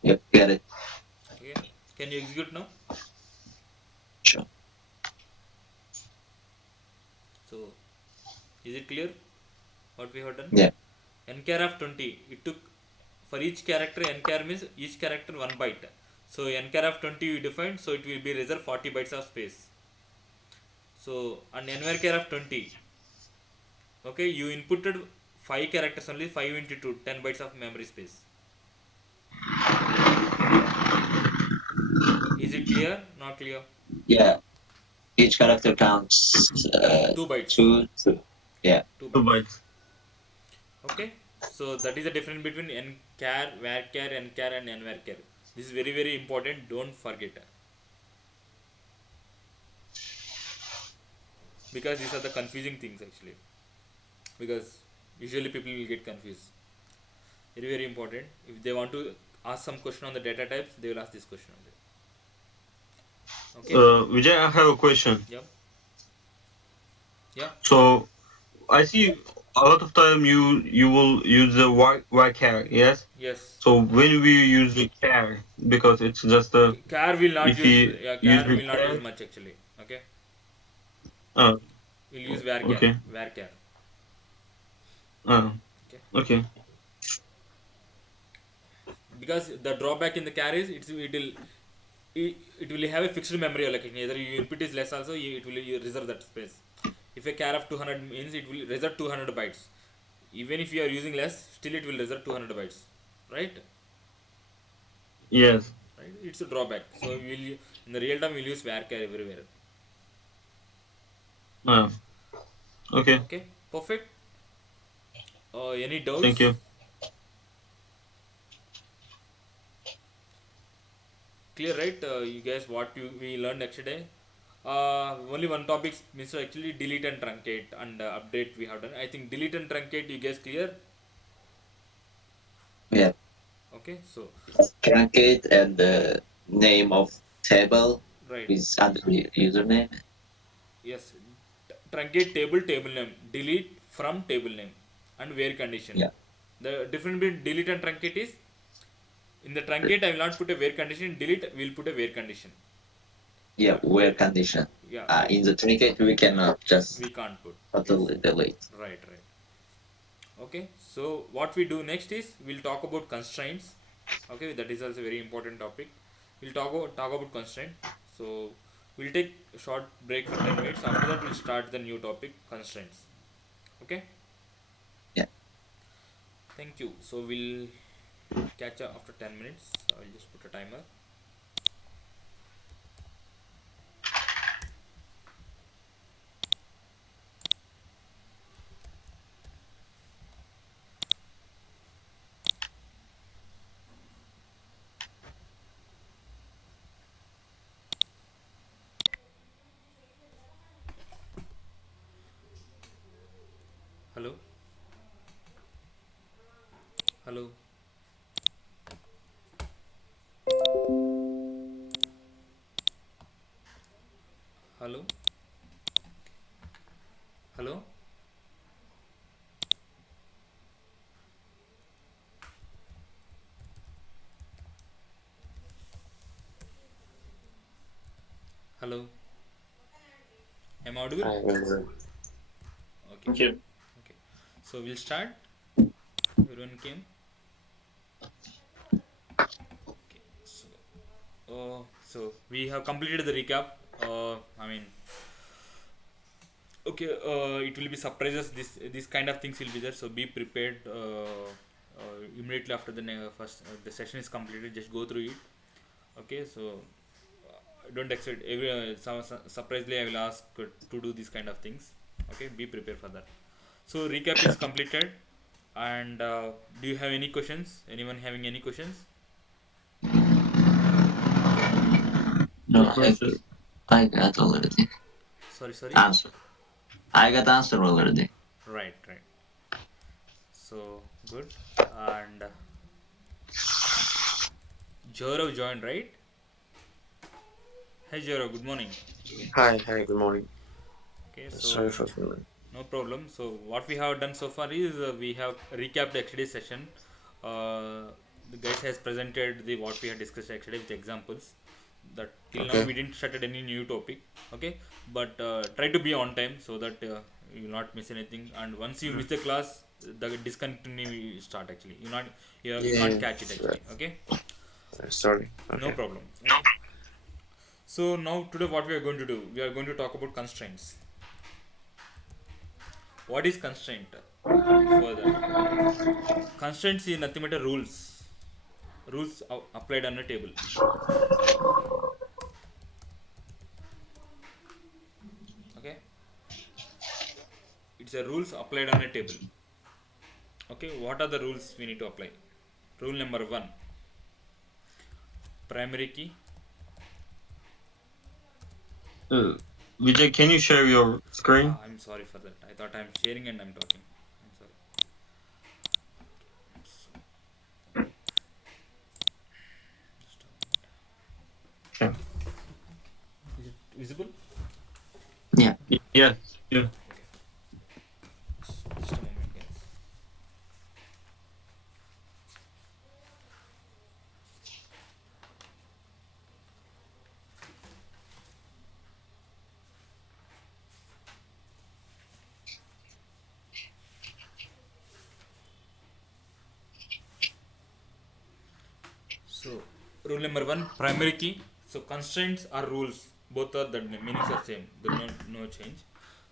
Yep, get it. Okay, can you execute now? Sure. So is it clear what we have done? Yeah. Nchar of 20, it took for each character. Nchar means each character 1 byte, so nchar of 20 you defined, so it will be reserve 40 bytes of space. So on nvarchar of 20, okay, you inputted 5 characters only, 5 into 2, 10 bytes of memory space. Is it clear? Not clear? Yeah. Each character counts 2 bytes. two. Yeah. 2 2 bytes. bytes. Okay, so that is the difference between nchar, varchar, nchar, and nvarchar. This is very very important. Don't forget, because these are the confusing things actually. Because usually people will get confused. Very very important. If they want to ask some question on the data types, they will ask this question only. Okay. Vijay, I have a question. Yeah. Yeah. Go on. So I see a lot of time you will use the y char, yes. Yes. So when we use the char, because it's just a Char will not if use. we Yeah. use Char the will not use char, much actually. Okay. uh, We'll use varchar. okay, Varchar. uh, Okay. okay, Because the drawback in the char is it will have a fixed memory allocation. Either your input is less also, it will you reserve that space. If a char of 200 means it will reserve 200 bytes. Even if you are using less, still it will reserve 200 bytes. Right? yes, Right? It's a drawback. So we will in the real time we'll use varchar everywhere. uh, okay, Okay? Perfect. Any thank doubts? you. Clear, right? You guys, what we learned yesterday. Only one topic, Mr. Actually delete and truncate and update we have done. I think delete and truncate you guys clear. Yeah. Okay, so Truncate and the name of table right, is under username. yes, truncate table, table name, delete from table name, and where condition. Yeah. The difference between delete and truncate is, in the truncate I will not put a where condition. Delete we will put a where condition. Yeah. Where Where, condition. yeah, In the truncate we cannot just we can't put. Yes, totally delete. right, right. Okay, so what we do next is we'll talk about constraints. Okay, that is also a very important topic. We'll talk about constraint. So we'll take a short break for 10 minutes. After that we'll start the new topic, constraints. Okay, Yeah. thank you. So we'll catch up after 10 minutes. I'll just put a timer. Hello, hello, hello, hello, hello. Am I audible? I will. Okay, Thank you. okay. So we'll start. Everyone came. Okay. So we have completed the recap. I mean, okay, it will be surprises. This kind of things will be there, so be prepared. Immediately after first the session is completed, just go through it. Okay, so don't expect every surprisingly I will ask to do these kind of things. Okay, be prepared for that. So recap is completed. And do you have any questions? Anyone having any questions? No, No question. I got already Sorry, sorry. answer. I got answer already. Right, right. So good. And Joro joined, right? Hey Joro, good morning. Hi, good morning. Okay, Sorry so for filming. no problem. So what we have done so far is we have recapped the yesterday's session. Uh, the guys has presented the what we had discussed actually with examples. That till now Okay. we didn't started any new topic. Okay, but try to be on time so that you will not miss anything. And once you miss the class, the discontinue will start actually. You can't Yeah. catch it actually. Okay, Sorry. no Okay. problem. Okay. So now today what we are going to do, we are going to talk about constraints. What is constraint? Before that, constraints is nothing but a rules. Rules applied on a table. Okay, it's a rules applied on a table. Okay, what are the rules we need to apply? Rule number one: primary key. Uh, Vijay, can you share your screen? I'm sorry for that. I thought I'm sharing and I'm talking. I'm sorry. Just Okay. is it visible? Yeah. Yes. Yeah. Okay. Just a moment, guys. So, rule number one: primary key. So, constraints are rules. Both are the meanings are same. There no change.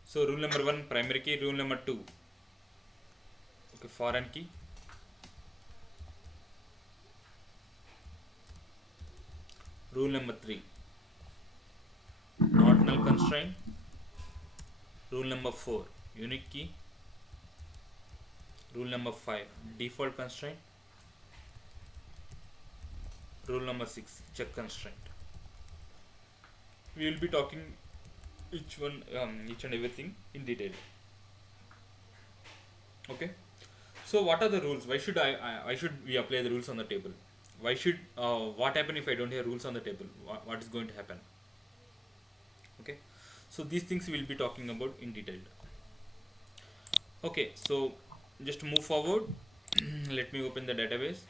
So, rule number one: primary key. Rule number two: okay, foreign key. Rule number three: not null constraint. Rule number four: unique key. Rule number five: default constraint. Rule number six: check constraint. We will be talking each and everything in detail. Okay. So what are the rules? Why should we apply the rules on the table? Why should what happen if I don't have rules on the table? What is going to happen? Okay. So these things we will be talking about in detail. Okay. So just move forward. Let me open the database.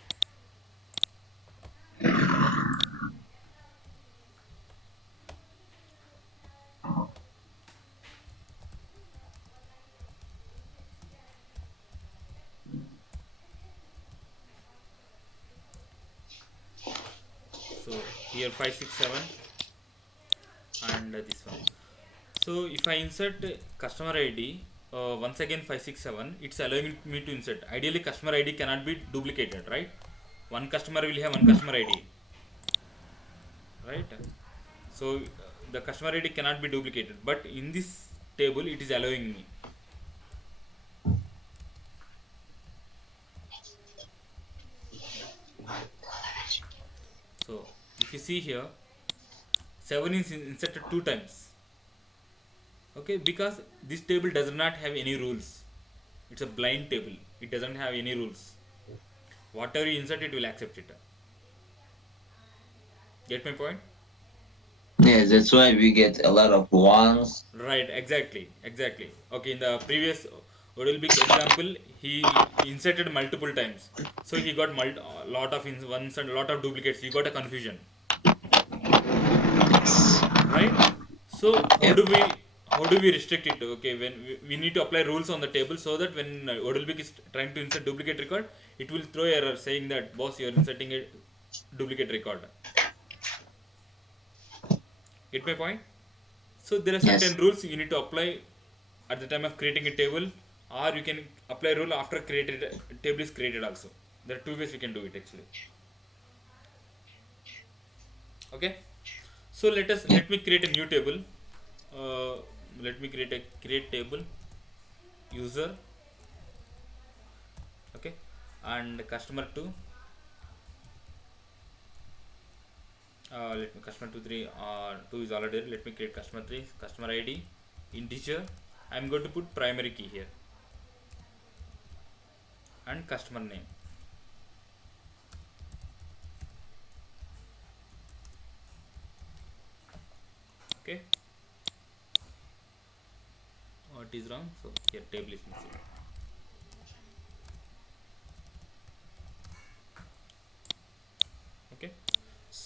So here 567 and this one. So if I insert customer ID once again 567, it's allowing me to insert. Ideally, customer ID cannot be duplicated, right? One customer will have one customer ID, right? So the customer ID cannot be duplicated, but in this table it is allowing me. So if you see here, 7 is inserted two times. Okay, because this table does not have any rules. It's a blind table. It doesn't have any rules. Whatever you insert, it will accept it. Get my point? Yeah, that's why we get a lot of ones. Right, exactly. Okay, in the previous Odilbic example, he inserted multiple times, so he got a lot of ones and a lot of duplicates. He got a confusion, right? So Yeah. how do we restrict it? Okay, when we need to apply rules on the table so that when Odilbic is trying to insert duplicate record, it will throw error saying that boss, you are inserting a duplicate record. Get my point? So there are certain Yes. rules you need to apply at the time of creating a table, or you can apply rule after created table is created also. There are two ways we can do it actually. Okay. So Yeah. let me create a new table. Uh, Let me create table user. Okay, and customer two. Let me customer two three. Two is already there. Let me create customer three. Customer ID integer. I'm going to put primary key here and customer name. Okay. What is wrong? So here table is missing.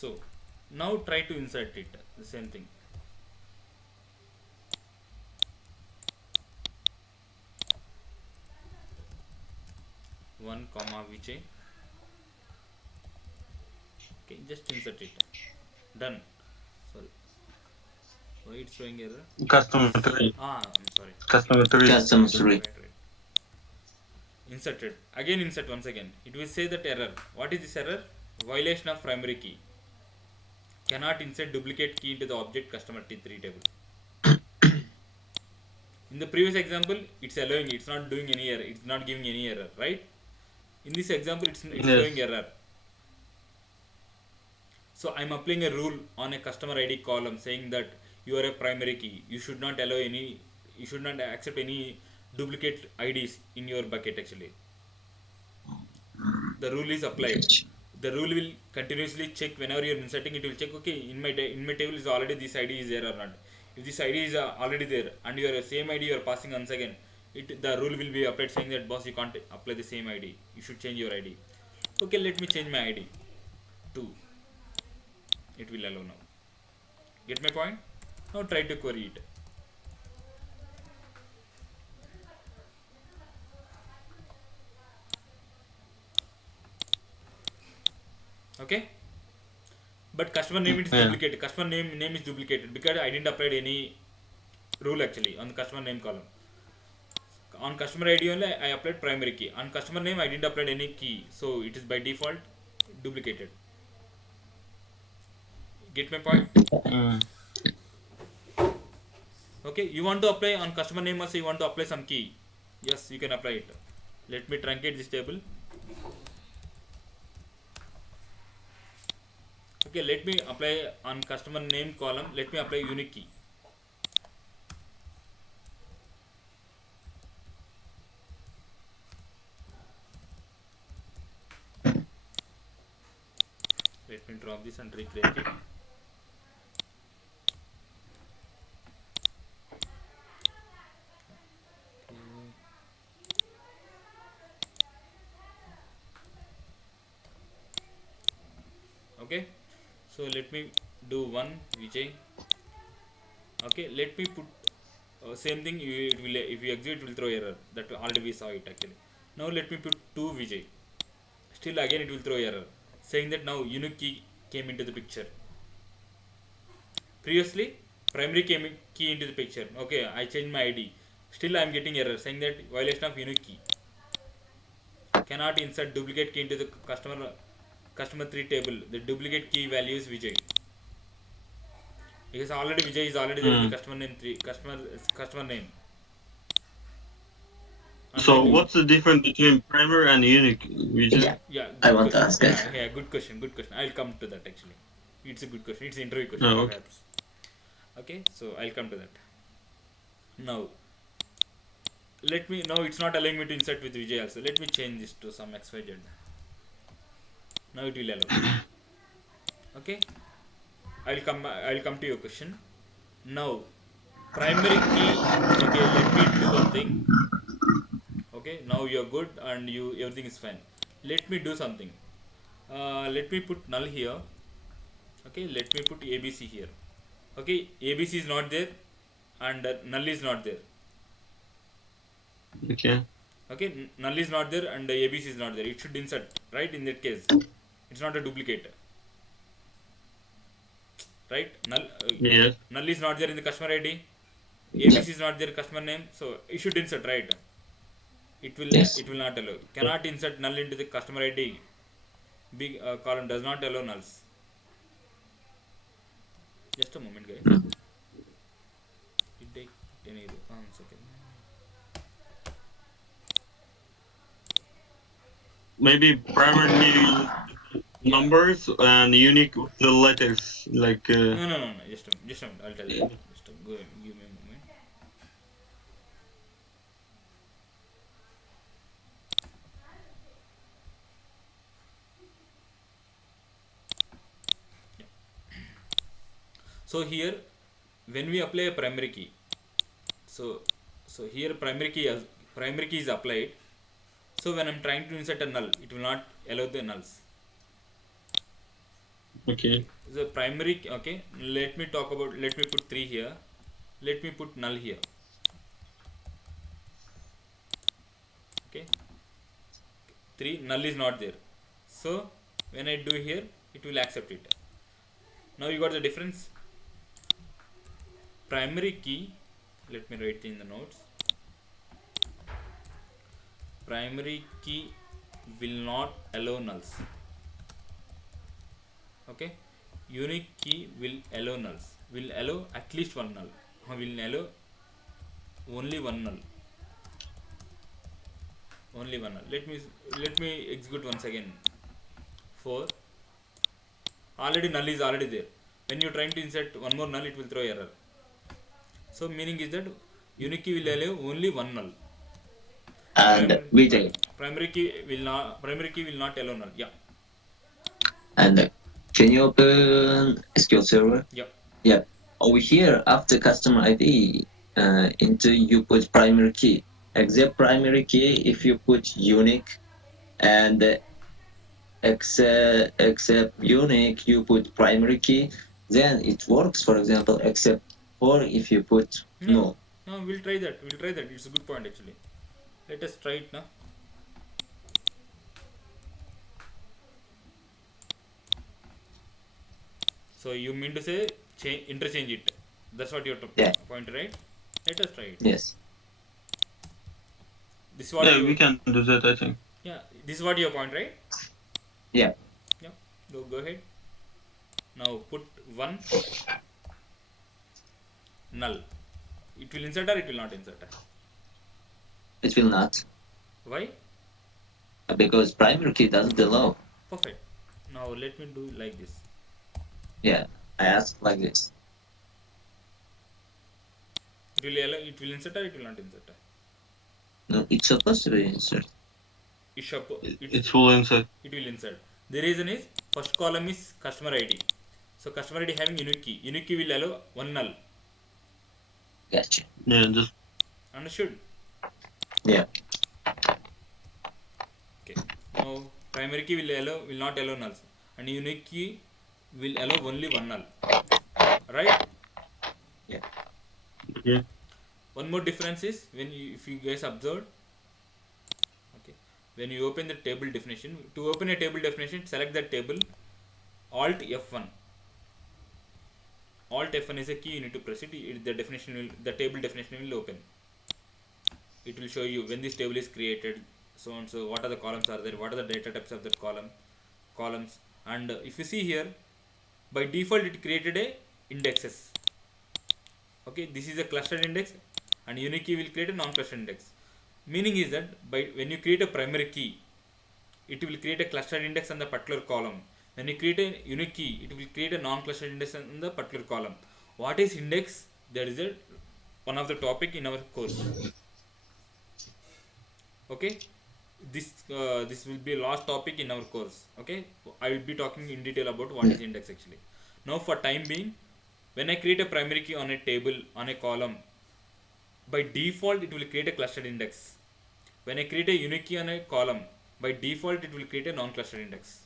So now try to insert it, the same thing. One comma Vijay. Okay, just insert it. Done. Sorry, why it's showing error? Customer three. I'm sorry. Okay, Customer three. Custom three. right. Inserted. Again insert once again. It will say that error. What is this error? Violation of primary key. Cannot insert duplicate key into the object customer T3 table. In the previous example, it's allowing, it's not doing any error, it's not giving any error, right? In this example, it's Yes. showing error. So I'm applying a rule on a customer ID column saying that you are a primary key. You should not allow any, you should not accept any duplicate IDs in your bucket actually. The rule is applied. The rule will continuously check whenever you're inserting, it will check, okay, in my table is already this ID is there or not. If this ID is already there and your same ID you are passing once again, the rule will be applied saying that boss, you can't apply the same ID, you should change your ID. Okay, let me change my ID to, it will allow now. Get my point? Now try to query it. Okay, but customer name is Yeah. duplicated. Customer name is duplicated because I didn't apply any rule actually on the customer name column. On customer ID only I applied primary key. On customer name I didn't apply any key, so it is by default duplicated. Get my point? Mm. Okay, you want to apply on customer name also, you want to apply some key. Yes, you can apply it. Let me truncate this table. Okay, let me apply on customer name column, let me apply unique key. Let me drop this and recreate it. Okay, so let me do one Vijay. Okay, let me put same thing, it will, if you exit it will throw error, that already we saw it actually. Now let me put 2 Vijay, still again it will throw error saying that now unique key came into the picture. Previously primary key into the picture. Okay, I changed my ID, still I am getting error saying that violation of unique key, cannot insert duplicate key into the customer 3 table. The duplicate key value is Vijay, because already Vijay is already there in the Mm. customer name 3 customer name. So Unlike, what's the difference between primer and unique? We just yeah, I good want to question. ask it. Yeah, good question, good question. I'll come to that actually. It's a good question. It's an interview question oh, okay. perhaps. Okay, so I'll come to that. Now let me, now it's not allowing me to insert with Vijay also. Let me change this to some XYZ. Now it will allow. Okay, I'll come to your question. Now primary key. Okay, let me do one thing. Okay, now you're good and you everything is fine. Let me do something. Let me put null here. Okay, let me put ABC here. Okay, ABC is not there and null is not there. Okay. Okay, null is not there and ABC is not there. It should insert, right? In that case, it's not a duplicate, right? Yes. Null is not there in the customer ID. ABC is not there customer name, so it should insert, right? Yes. It will not allow. Cannot insert null into the customer ID. Big column does not allow nulls. Just a moment, guys. Did I put any? One second. Maybe primer needs Yeah. numbers and unique with the letters. Like No. Just a moment. I'll tell you. Just go. Give me a moment. Yeah. So here, when we apply a primary key, so here primary key is applied. So when I'm trying to insert a null, it will not allow the nulls. Okay. Okay, the primary. Okay, let me talk about. Let me put 3 here. Let me put null here. Okay, 3 null is not there. So when I do here, it will accept it. Now you got the difference. Primary key. Let me write in the notes. Primary key will not allow nulls. Okay, unique key will allow nulls, will allow at least one null, will allow only one null, only one null. Let me execute once again. 4, already null is already there. When you're trying to insert one more null, it will throw error. So meaning is that unique key will allow only one null. And primary Vijay, primary key will not allow null. Yeah. and can you open SQL Server? Yeah. Yeah. Over here, after customer ID, into you put primary key. Except primary key, if you put unique and except unique, you put primary key, then it works. For example, except for if you put No, no. no, we'll try that. It's a good point actually. Let us try it now. So you mean to say interchange it? That's what your Yeah. point, right? Let us try it. Yes. This is what Yeah, we you. can do that, I think. Yeah, this is what your point, right? Yeah. Yeah. Go ahead. Now put one null. It will insert or it will not insert. It will not Why? because primary key doesn't allow. Perfect. Now let me do like this. Yeah. I asked like this. It will allow, it will insert or it will not insert. No, it's supposed to be insert. It shall, it It's full inside. it will insert. The reason is first column is customer ID. So customer ID having unique key. Unique key will allow one null. Gotcha. Yeah, just Understood? Yeah. Okay. Now primary key will not allow nulls, and unique key will allow only one null. Right? Yeah. yeah. One more difference is if you guys observed, okay, when you open the table definition, to open a table definition, select the table, Alt F1. Alt F1 is a key you need to press it. The table definition will open. It will show you when this table is created, so and so. What are the columns are there? What are the data types of that columns? And if you see here, by default it created a indexes. Okay, this is a clustered index, and unique key will create a non-clustered index. Meaning is that by when you create a primary key, it will create a clustered index on the particular column. When you create a unique key, it will create a non-clustered index on the particular column. What is index? That is a one of the topic in our course. Okay, this will be last topic in our course. Okay, I will be talking in detail about what Yeah. is index actually. Now for time being, when I create a primary key on a table, on a column, by default it will create a clustered index. When I create a unique key on a column, by default it will create a non-clustered index.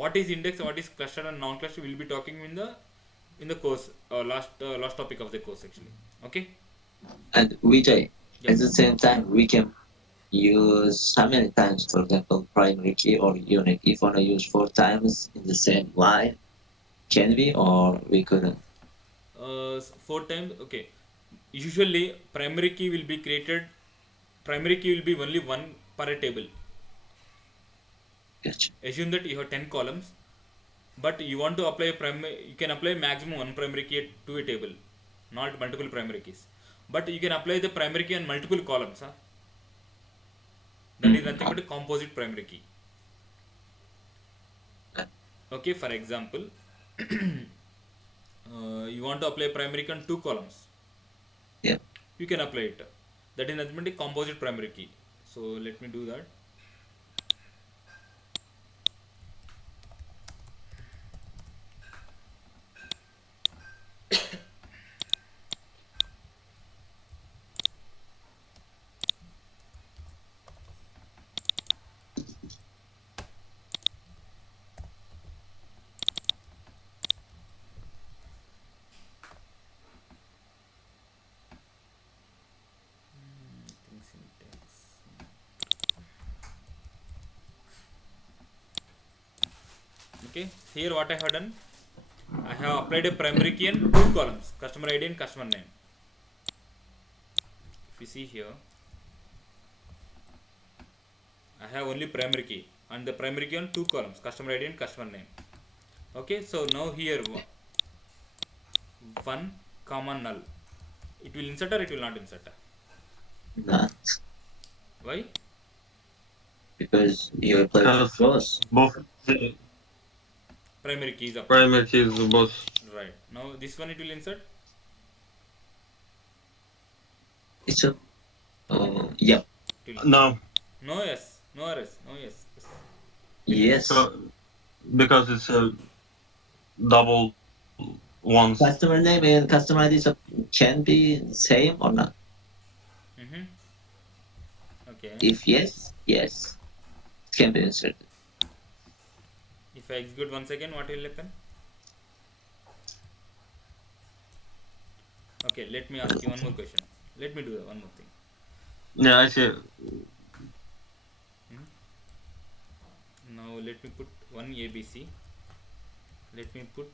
What is index, what is clustered and non-clustered, we'll be talking in the course, last topic of the course actually. Okay. And Vijay, Yeah. at the same time, we can use how many times, for example, primary key or unique. If you want to use 4 times in the same line, can we or we couldn't? 4 times. Okay, usually primary key will be only one per a table. Gotcha. Assume that you have 10 columns, but you want to apply you can apply maximum one primary key to a table, not multiple primary keys. But you can apply the primary key on multiple columns, huh? That is nothing but a composite primary key. Okay, for example, you want to apply primary key on 2 columns, Yeah. you can apply it. That is nothing but a composite primary key. So let me do that. Okay, here what I have done, I have applied a primary key and two columns, customer ID and customer name. If you see here, I have only primary key and the primary key on two columns, customer ID and customer name. Okay, so now here one comma null. It will insert or it will not insert? Not Why? because you apply Because both. both Primary key is applied. primary keys both. Right. Now this one it will insert. It's a yeah. It will insert. No, No yes. No yes. No yes. Yes. Will insert. Yes. because it's a double ones. Customer name and customer ID can be same or not. Mm-hmm. Okay. If yes, yes, it can be inserted. If I execute once again, what will happen? Okay. Let me ask you one more question. Let me do one more thing. Yeah, I see. Now let me put one ABC. Let me put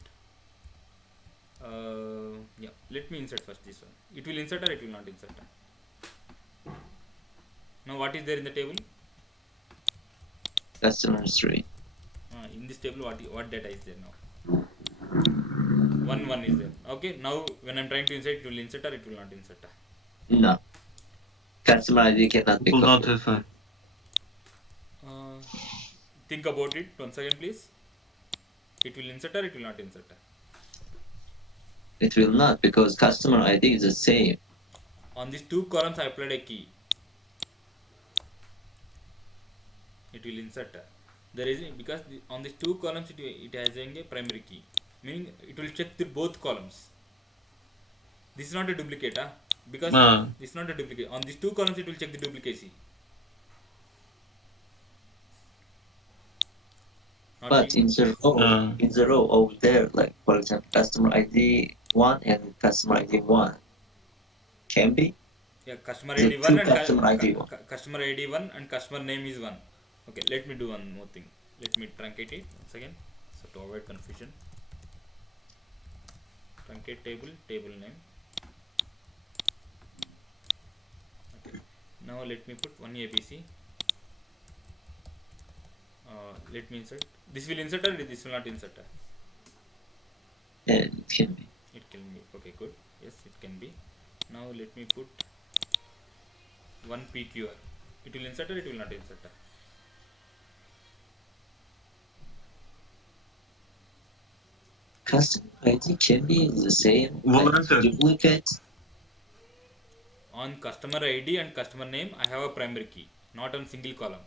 yeah. Let me insert first this one. It will insert or it will not insert. Now what is there in the table? Customer three. In this table what data is there now? One is there. Okay, now when I'm trying to insert, it will insert or it will not insert? No. Customer ID cannot be Will not copied. listen. Uh, think about it once again, please. It will insert or it will not insert? It will not because customer ID is the same. On these two columns, I applied a key. It will insert. There is because on these two columns it has a primary key, meaning it will check the both columns. This is not a duplicate, because this is not a duplicate. On these two columns, it will check the duplicacy. Not But the, in the row over there, like for example, customer ID 1 and customer ID 1 can be yeah, customer the ID 1 two and customer ID 1. customer ID 1 and customer name is 1. Okay, let me do one more thing. Let me truncate it once again. So to avoid confusion, truncate table name. Okay. Now let me put one ABC. Let me insert. This will insert or this will not insert? Yeah, it can be. It can be. Okay, good. Yes, it can be. Now let me put one PQR. It will insert or it will not insert? Customer ID can be the same, Will like answer. duplicate. On customer ID and customer name, I have a primary key, not on single column.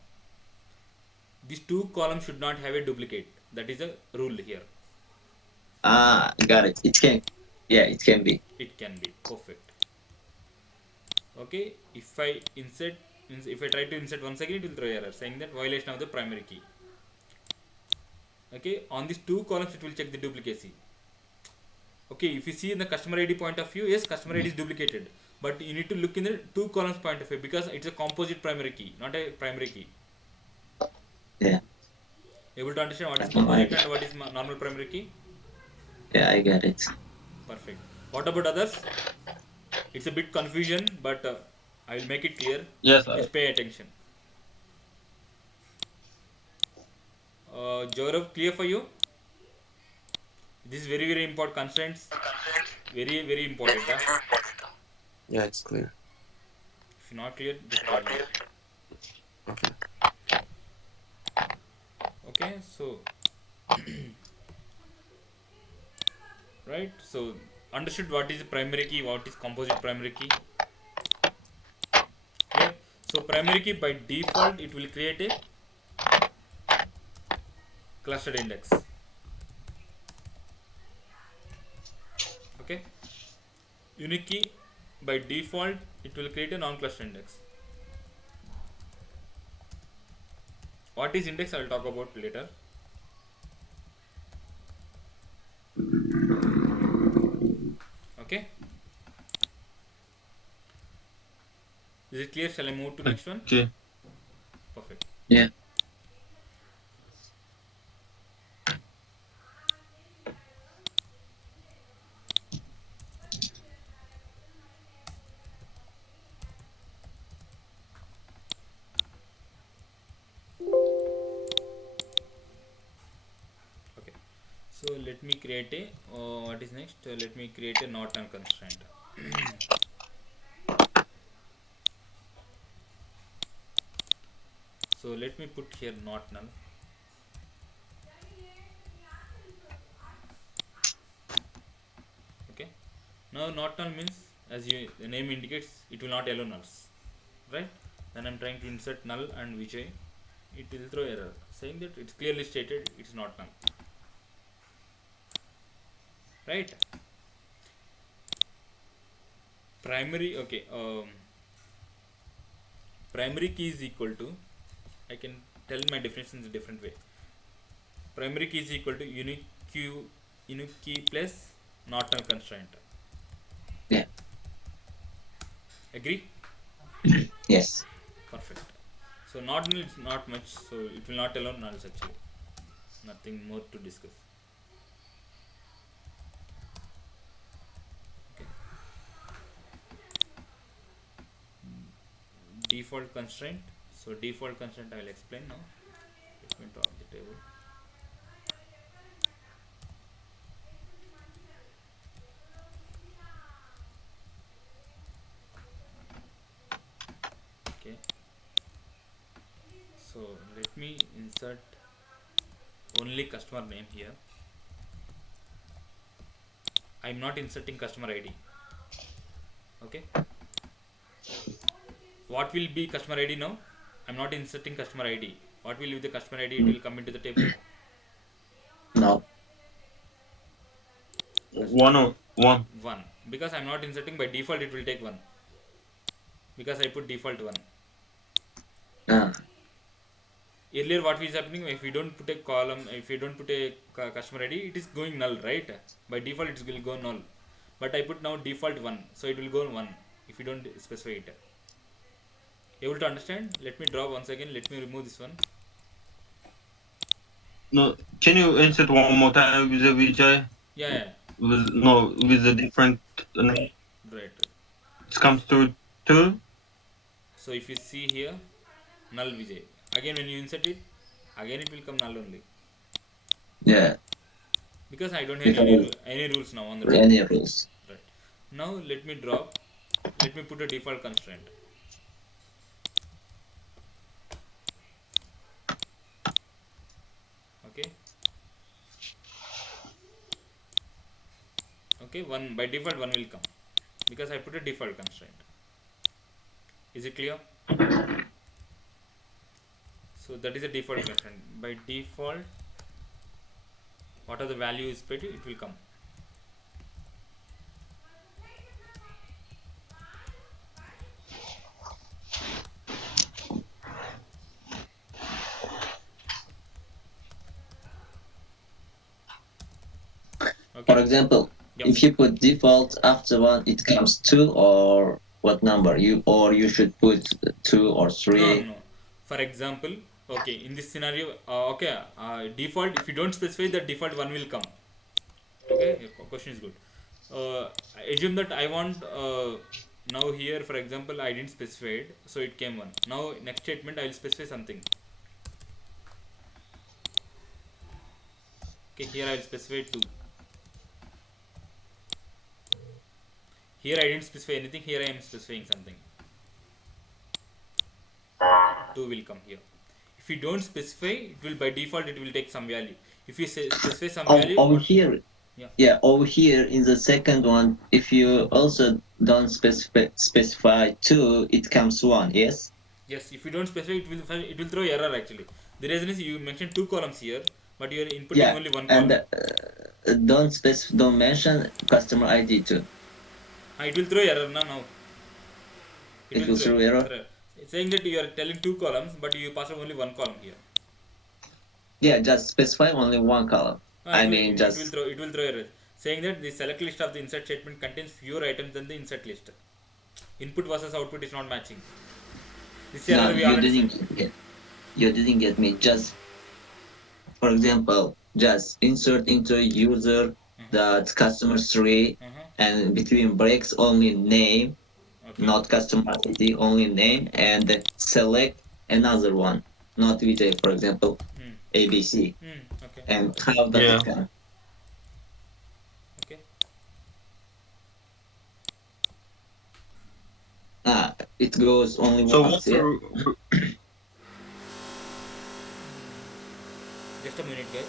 These two columns should not have a duplicate. That is a rule here. Ah, got it. It can. Yeah, it can be. It can be perfect. Okay, if I try to insert once again, it will throw error saying that violation of the primary key. Okay, on these two columns, it will check the duplicacy. Okay, if you see in the customer ID point of view, yes, customer ID is duplicated, but you need to look in the two columns point of view because it's a composite primary key, not a primary key. Yeah. Able to understand what is Customer composite ID. and what is normal primary key? Yeah, I got it. Perfect. What about others? It's a bit confusion, but I will make it clear. Yes. Just pay attention. Gaurav, clear for you? This is very important constraints. Very important. Yeah, it's clear. If not clear, just tell me. Okay. Okay, so right. So understood what is primary key, what is composite primary key. Clear. So primary key by default it will create a clustered index. Okay. Unique key by default it will create a non-cluster index. What is index I will talk about later. Okay. Is it clear? Shall I move to next one? Okay. Perfect. Yeah. let me create a what is next? Let me create a not null constraint. So let me put here not null. Okay. Now not null means, as you the name indicates, it will not allow nulls, right? Then I'm trying to insert null and Vijay, it will throw error saying that it's clearly stated it's not null, right? Primary, okay. Primary key is equal to, I can tell my definition in a different way. Primary key is equal to unique key plus not null constraint. Yeah. Agree? Yes. Perfect. So not null is not much, so it will not allow nulls actually. Nothing more to discuss. Okay. Default constraint. So default constraint I will explain now. Let me drop the table. Okay. So let me insert only customer name here. I'm not inserting customer ID. Okay. What will be customer ID now? I'm not inserting customer ID. What will be the customer ID? It will come into the table. No. One or one. 1. Because I'm not inserting, by default it will take 1. Because I put default 1. Ah. Earlier what is happening, if you don't put a column, if you don't put a customer ID, it is going null, right? By default it will go null. But I put now default 1. So it will go 1 if you don't specify it. Able to understand? Let me draw once again. Let me remove this one. No, can you insert one more time with the Vijay? Yeah. With a different name. Right. It comes to 2. So if you see here, null Vijay. Again when you insert it, again it will come null only. Yeah. Because I don't have Because any rules now on the table. any rules. Right. Now let me drop. Let me put a default constraint. Okay. Okay. One by default one will come because I put a default constraint. Is it clear? So that is a default constraint. By default, what are the values paid? It will come. For Okay. example, Yep. if you put default after one, it comes 2 or what number? You should put 2 or No, 3. no. For example, okay, in this scenario, okay, default, if you don't specify, the default one will come. Okay, your question is good. Assume that I want now here, for example, I didn't specify it, so it came one. Now next statement I will specify something. Okay, here I will specify 2. Here I didn't specify anything. Here I am specifying something. 2 will come here. If you don't specify, it will by default it will take some value. If you say specify some value, Over what? here, Yeah. yeah, over here in the second one, if you also don't specify 2, it comes 1. Yes. Yes, if you don't specify, it will throw error actually. The reason is you mentioned 2 columns here, but you are inputting Yeah, only 1 and column. don't mention customer ID too. It will throw error now. It It will will throw throw error. error. It's saying that you are telling 2 columns, but you pass only 1 column here. Yeah, just specify only one column. I mean, just It will throw error, saying that the select list of the insert statement contains fewer items than the insert list. Input versus output is not matching. This no, error we already seen. you didn't get me. Just for example, just insert into user that customer tree Uh-huh. and between breaks only name, Okay. not customer ID, only name, and select another one, not VJ, for example, Hmm. ABC. Okay. And how does Yeah. it come? It goes only So once, what's yeah? Just a minute, guys.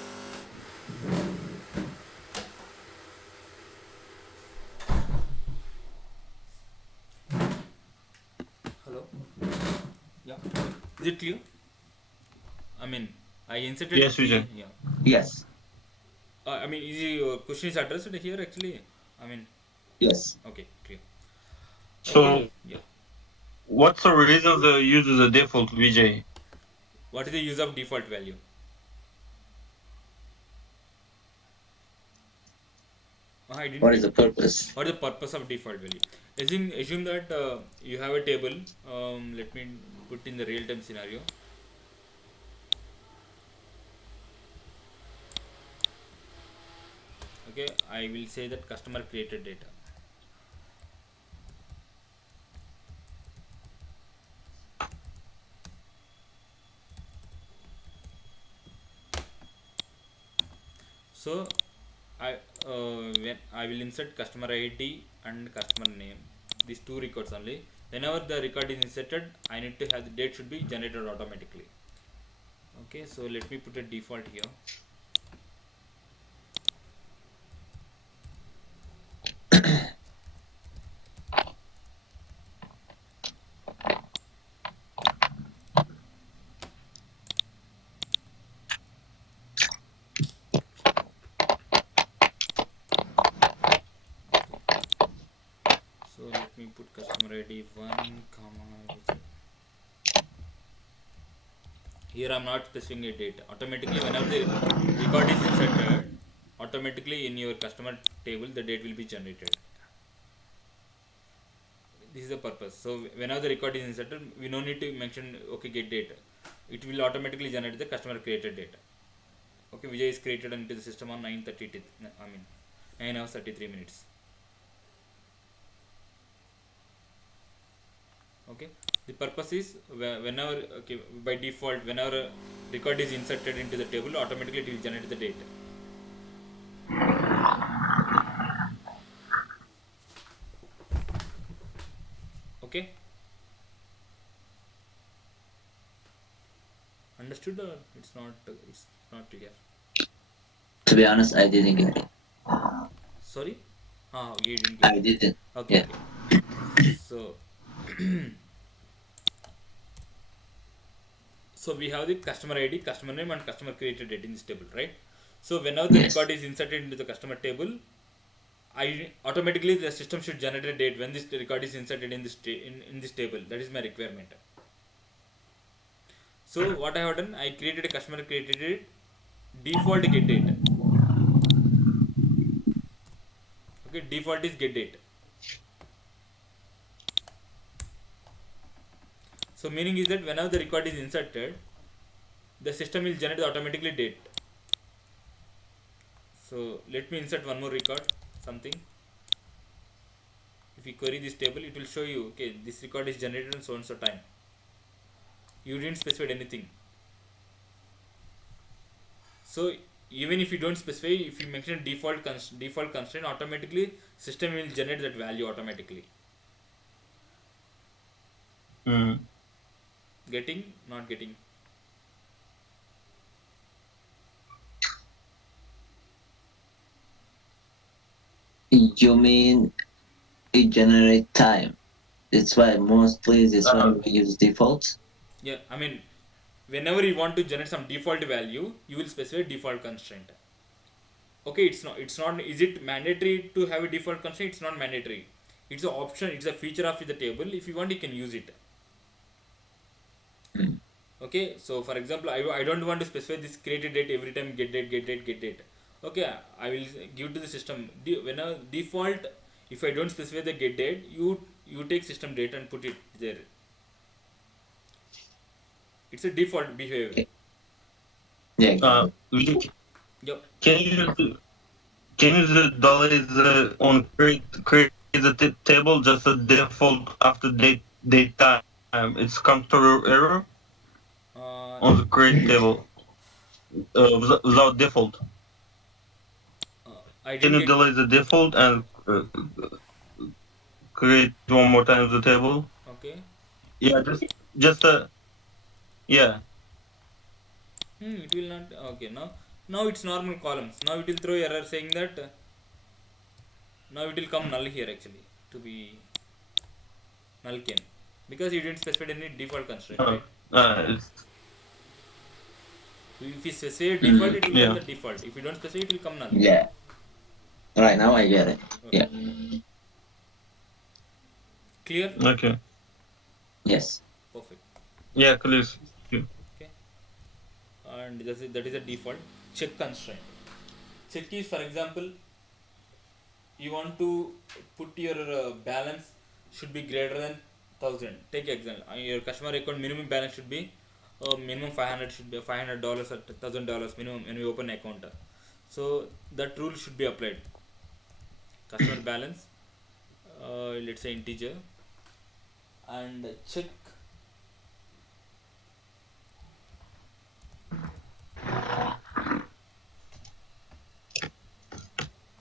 Hello. Yeah. Is it clear? I mean, I inserted yes, key. Vijay. Yeah. Yes, I mean, is your question is addressed here actually? I mean, yes. okay, clear. Okay. So Yeah. what's the reason the uses a default Vijay? What is the use of default value? I didn't What is get. the purpose? What is the purpose of default value? Assume that you have a table. Let me put in the real time scenario. Okay, I will say that customer created data. So I when I will insert customer ID and customer name. These two records only. Whenever the record is inserted, I need to have the date should be generated automatically. Okay, so let me put a default here. So let me put customer ID 1 comma. Here I'm not specifying a date. Automatically, whenever the record is inserted, automatically in your customer table, the date will be generated. This is the purpose. So whenever the record is inserted, we no need to mention okay get date. It will automatically generate the customer created data. Okay, Vijay is created into the system on 9:30. I mean 9 hours 33 minutes. Okay, the purpose is whenever okay by default whenever a record is inserted into the table, automatically it will generate the data. Okay, understood or it's not clear? To be honest, I didn't get it. Sorry, you didn't get I it. didn't. Okay, Yeah. okay. So so we have the customer ID, customer name, and customer created date in this table, right? So whenever the Yes. record is inserted into the customer table, I automatically the system should generate a date when this record is inserted in in this table. That is my requirement. So what I have done, I created a customer created date, default get date. Okay, default is get date. So meaning is that whenever the record is inserted, the system will generate automatically date. So let me insert one more record, something. If you query this table, it will show you okay this record is generated in so and so time. You didn't specify anything. So even if you don't specify, if you mention default constraint, automatically system will generate that value automatically. Mm. Getting, not getting. You mean it generate time? That's why mostly this Uh, one we use default. Yeah, I mean, whenever you want to generate some default value, you will specify default constraint. Okay, it's not is it mandatory to have a default constraint? It's not mandatory. It's an option, it's a feature of the table. If you want, you can use it. Mm. Okay, so for example, I don't want to specify this created date every time get date get date get date. Okay, I will give to the system when a default. If I don't specify the get date, you take system data and put it there. It's a default behavior. Okay. Yeah, got it. Vijay, Yep. can you can you delay the on create the table just a default after date time? It's come to error Uh, on the create table without default. I Can didn't you get. delete the default and create one more time the table? Okay. Yeah, just the yeah. It will not. Okay. Now it's normal columns. Now it will throw error saying that now it will come null here actually to be null came because you didn't specify any default constraint, Uh, right? it's If you specify default, Mm, it will come yeah. the default. If you don't specify, it will come null. yeah. Right now I get it. Okay. Yeah. Clear? Okay. Yes. Perfect. Yeah, please. Okay. And that is a default check constraint. Check is, for example, you want to put your balance should be greater than 1,000. Take example, your customer account minimum balance should be minimum 500, should be $500 or $1,000 minimum when we open account. So that rule should be applied. Customer balance, let's say integer, and check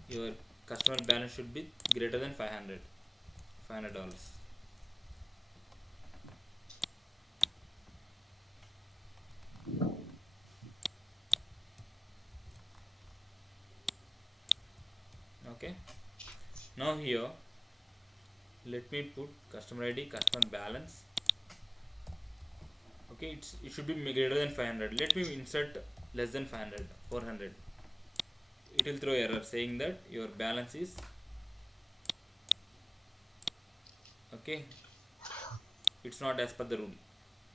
your customer balance should be greater than $500. Okay. Now here, let me put customer ID, customer balance. Okay, it should be greater than 500. Let me insert less than 500, 400. It will throw error saying that your balance is okay. It's not as per the rule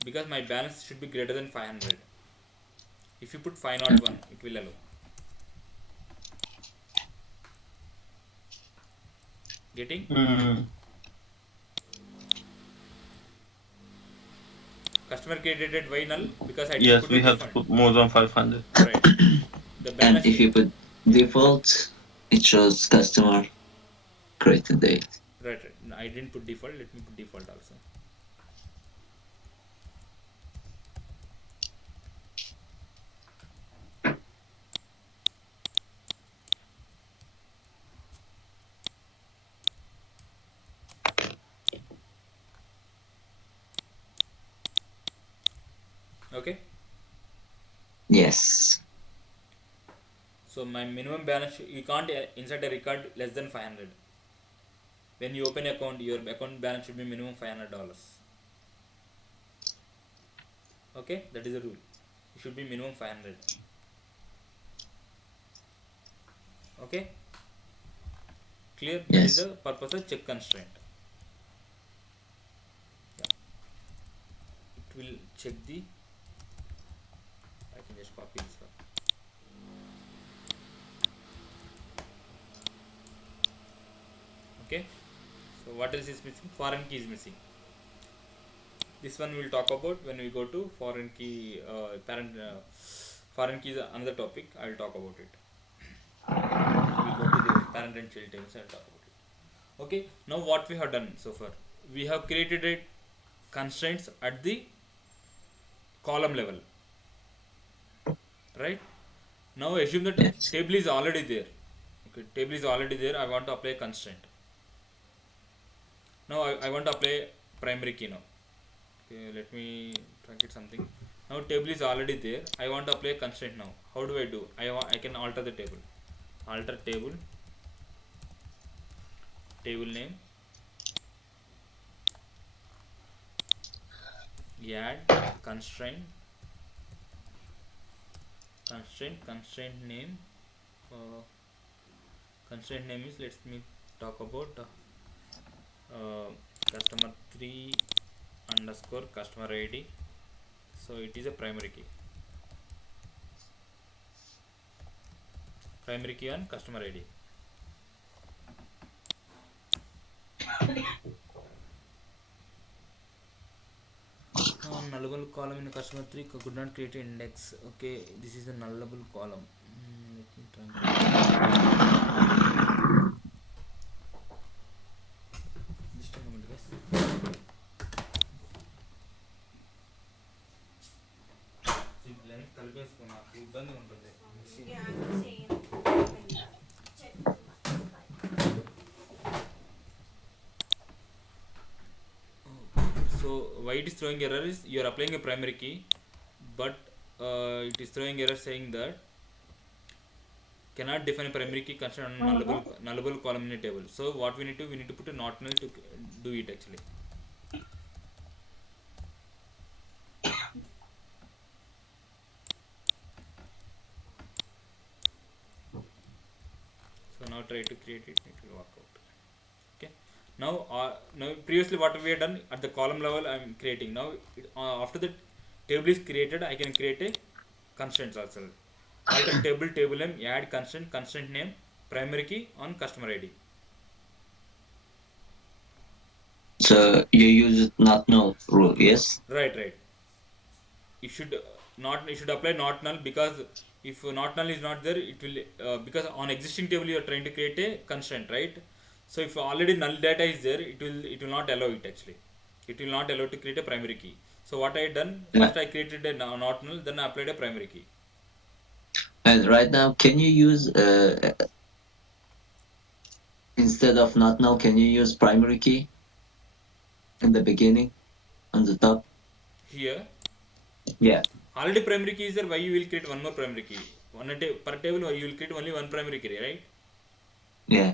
because my balance should be greater than 500. If you put 501, it will allow. Getting Mm, customer credited why null because I didn't yes, put a we have to default. put more than 500. Right. The And balance if you put default, it shows customer created date. right. I didn't put default. Let me put default also. Okay. Yes. So my minimum balance you can't insert a record less than 500. When you open account, your account balance should be minimum $500. Okay, that is the rule. It should be minimum 500. Okay, clear? That is the Yes. purpose of check constraint. Yeah. It will check the. I can just copy this one. Okay. So what else is missing? Foreign key is missing. This one we will talk about when we go to foreign key parent. Foreign key is another topic. I will talk about it. When we go to the parent and child tables, I will talk about it. Okay. Now what we have done so far? We have created a constraints at the column level, right? Now assume that Yes. table is already there. Okay, table is already there. I want to apply constraint. Now I want to apply primary key now. Okay, let me track it something. Now table is already there. I want to apply constraint now. How do I do? I can alter the table. Alter table. Table name. Add constraint. Constraint name. Uh, Constraint name is, let me talk about uh, customer 3 underscore customer ID. So it is a primary key on customer ID. Nullable column in customer 3 could not create an index. Okay, this is a nullable column. Let me try and just a moment, guys. See, length కలిపేసుకున్నా నాకు ఇబ్బంది ఉంటుంది. So why it is throwing error is you are applying a primary key, but it is throwing error saying that cannot define a primary key constraint on nullable column in a table. So what we need to put a not null to do it actually. So now try to create it, it will work out. Okay. Now previously what we have done at the column level I am creating. Now after the table is created, I can create a constraints also. Alter table name, add constraint name, primary key on customer ID. So you use not null rule, yes? Right. You should not, you should apply not null, because if not null is not there, it will because on existing table you are trying to create a constraint, right? So if already null data is there, it will not allow it actually. It will not allow to create a primary key. So what I done, Yeah. first I created a not null, then I applied a primary key. And right now, can you use instead of not null, can you use primary key in the beginning on the top? Here Yeah. already primary key is there, why you will create one more primary key? Per table you will create only one primary key, right? Yeah.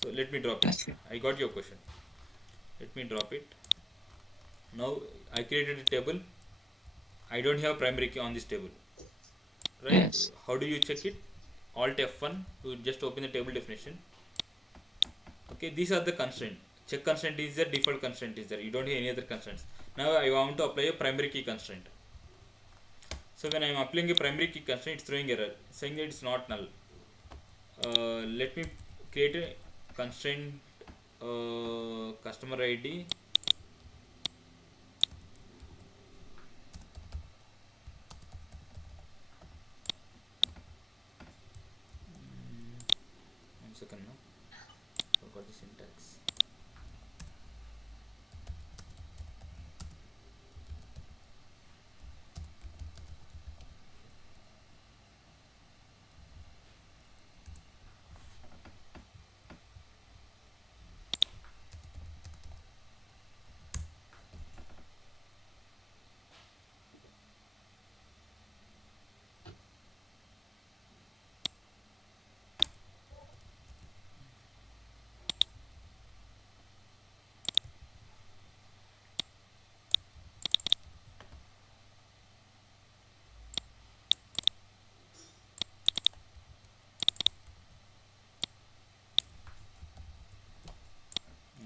So let me drop I it. see. I got your question. Let me drop it. Now I created a table. I don't have primary key on this table, right? Yes. How do you check it? Alt F1 to just open the table definition. Okay, these are the constraint. Check constraint is there, default constraint is there. You don't have any other constraints. Now I want to apply a primary key constraint. So when I am applying a primary key constraint, it's throwing error, saying that it's not null. Let me create a constraint customer ID. One second now. Forgot the syntax.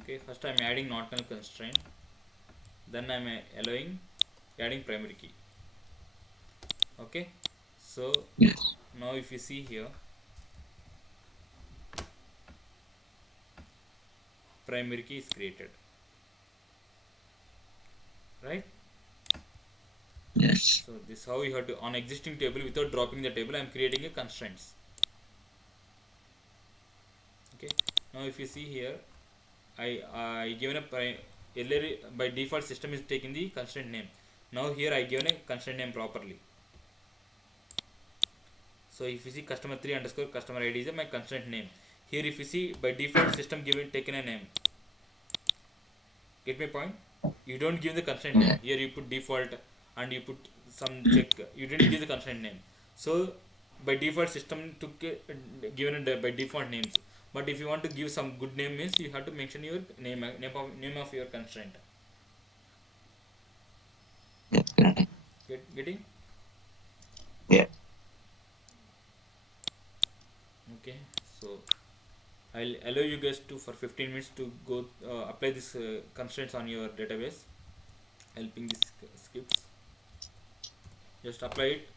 Okay, first I am adding not null constraint, then I am allowing adding primary key. Okay, so Yes. now if you see here, primary key is created, right? Yes. So this is how you have to, on existing table without dropping the table, I am creating a constraints. Okay, now if you see here, I given a earlier by default system is taking the constraint name. Now here I given a constraint name properly. So if you see customer 3 underscore customer ID is my constraint name. Here if you see by default system given taken a name. Get my point? You don't give the constraint name. Yeah. Here you put default and you put some check. You didn't give the constraint name. So by default system took given by default names. But if you want to give some good name means you have to mention your name of your constraint. That's correct. Getting? Yeah. Okay. So I'll allow you guys to for 15 minutes to go apply this constraints on your database. Helping these scripts. Just apply it.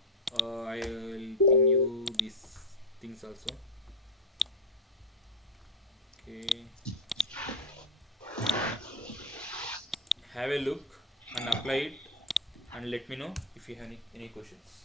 I will ping you these things also. Okay. Have a look and apply it and let me know if you have any questions.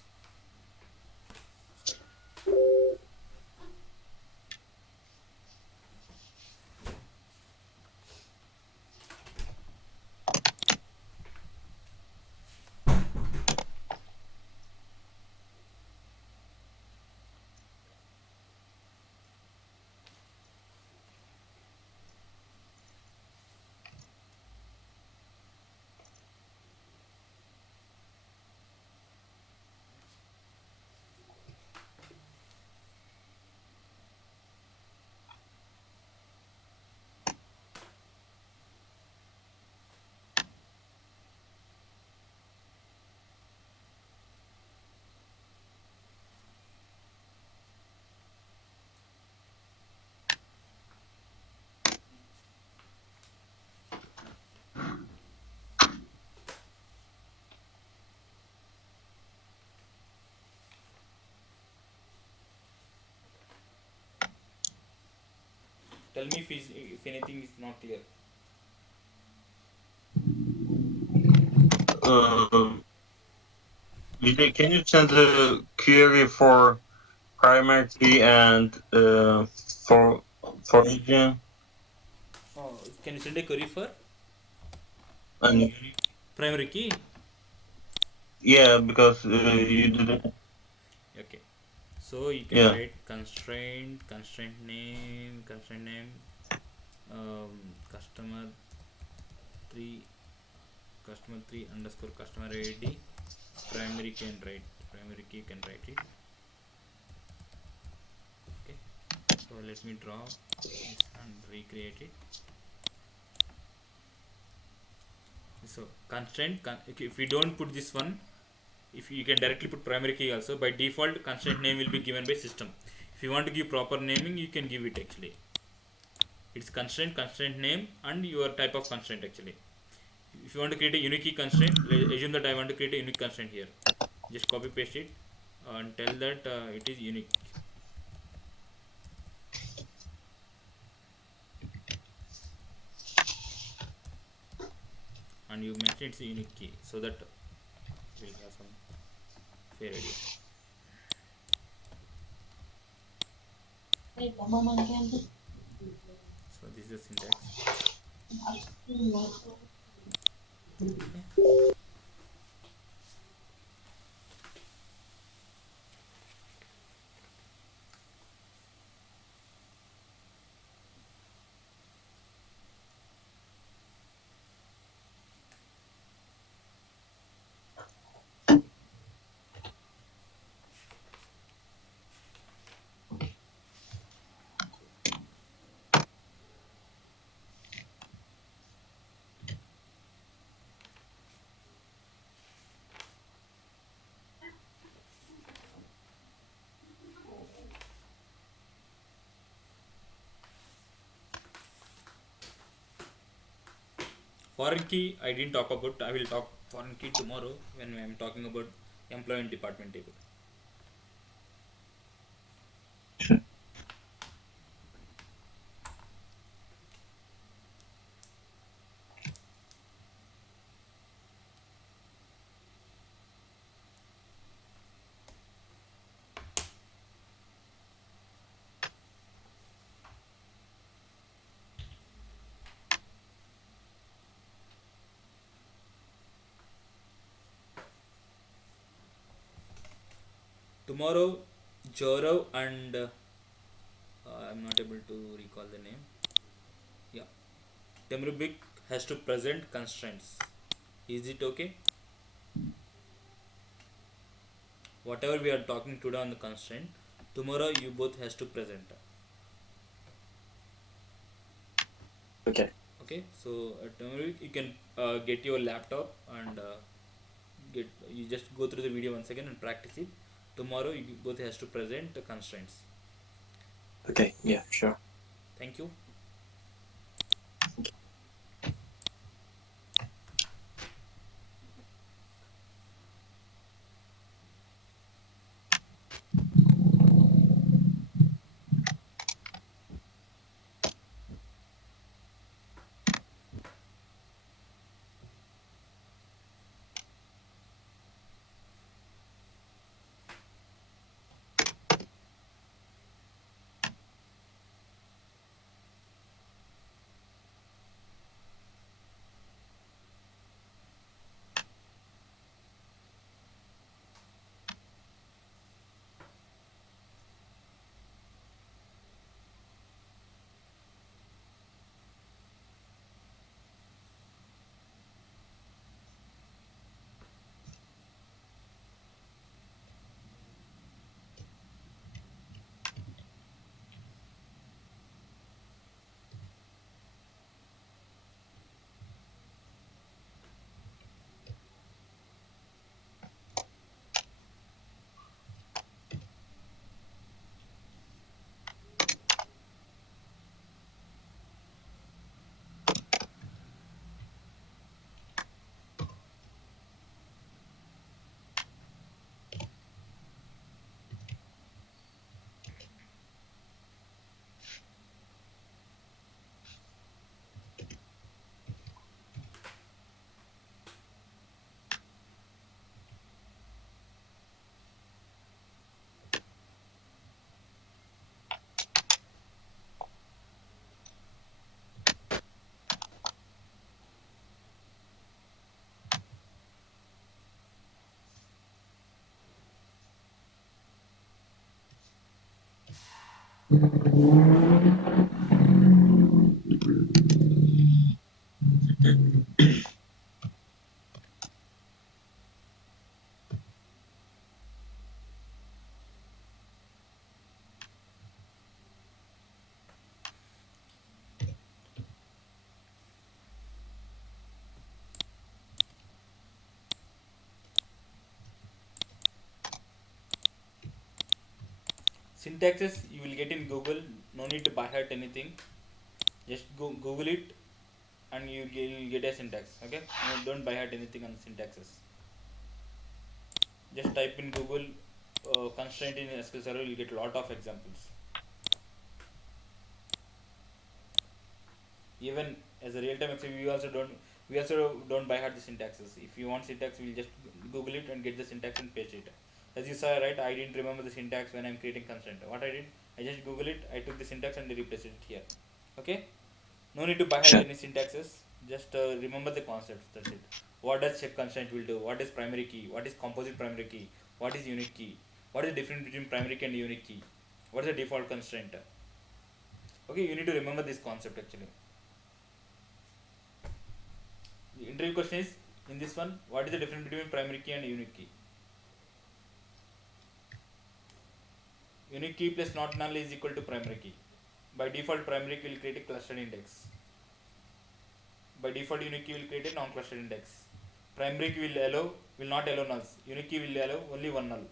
Tell me if anything is not clear. Uh, can you send the query for primary key and for region Oh, can you send a query for and primary key? yeah, because you didn't. Okay. So you can Yeah. write constraint name, customer three, customer three underscore customer ID. Primary key can write it. Okay. So let me draw this and recreate it. So constraint, okay, if we don't put this one, if you can directly put primary key also, by default constraint name will be given by system. If you want to give proper naming, you can give it actually. It's constraint name and your type of constraint actually. If you want to create a unique key constraint, assume that I want to create a unique constraint here. Just copy paste it and tell that it is unique. And you mention it's a unique key so that we'll have some fair idea. So this is the syntax. Okay. Foreign key I didn't talk about. I will talk foreign key tomorrow when I am talking about employee and department table. Tomorrow, Joro and I'm not able to recall the name. Yeah, Temrubik has to present constraints. Is it okay? Whatever we are talking today on the constraint, tomorrow you both has to present. Okay. Okay, so tomorrow you can get your laptop and get you just go through the video once again and practice it. Tomorrow you both has to present the constraints. Okay. Okay, Yeah. Sure. thank you. Syntaxes you will get in Google. No need to buy heart anything. Just go Google it, and you'll get a syntax. Okay. No, don't buy heart anything on syntaxes. Just type in Google constraint in SQL Server. You'll get a lot of examples. Even as a real-time example, we also don't by heart the syntaxes. If you want syntax, we'll just Google it and get the syntax and paste it. As you saw, right, I didn't remember the syntax when I'm creating constraint. What I did, I just Google it, I took the syntax and replaced it here. Okay. No need to by heart Sure. any syntaxes. Just remember the concepts. That's it. What does check constraint will do? What is primary key? What is composite primary key? What is unique key? What is the difference between primary key and unique key? What is the default constraint? Okay, you need to remember this concept actually. The interview question is in this one, what is the difference between primary key and unique key? Unique key plus not null is equal to primary key. By default, primary key will create a clustered index. By default, unique key will create a non-clustered index. Primary key will not allow nulls. Unique key will allow only one null.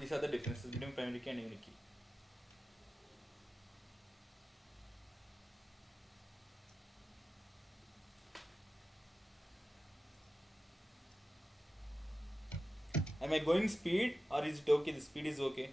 These are the differences between primary key and unique key. Am I going speed or is it okay? The speed is okay.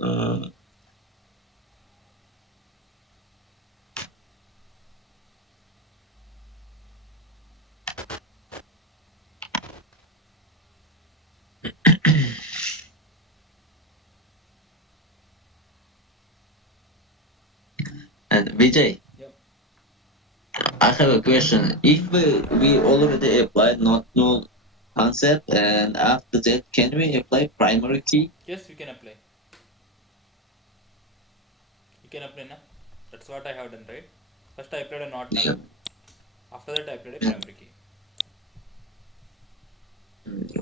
Uh, And Vijay, Yep. I have a question. If we already applied not null concept, and after that, can we apply primary key? Yes, you can apply. You can apply now. That's what I have done, right? First I applied a not null. Yeah. After that I applied a Yeah. primary key.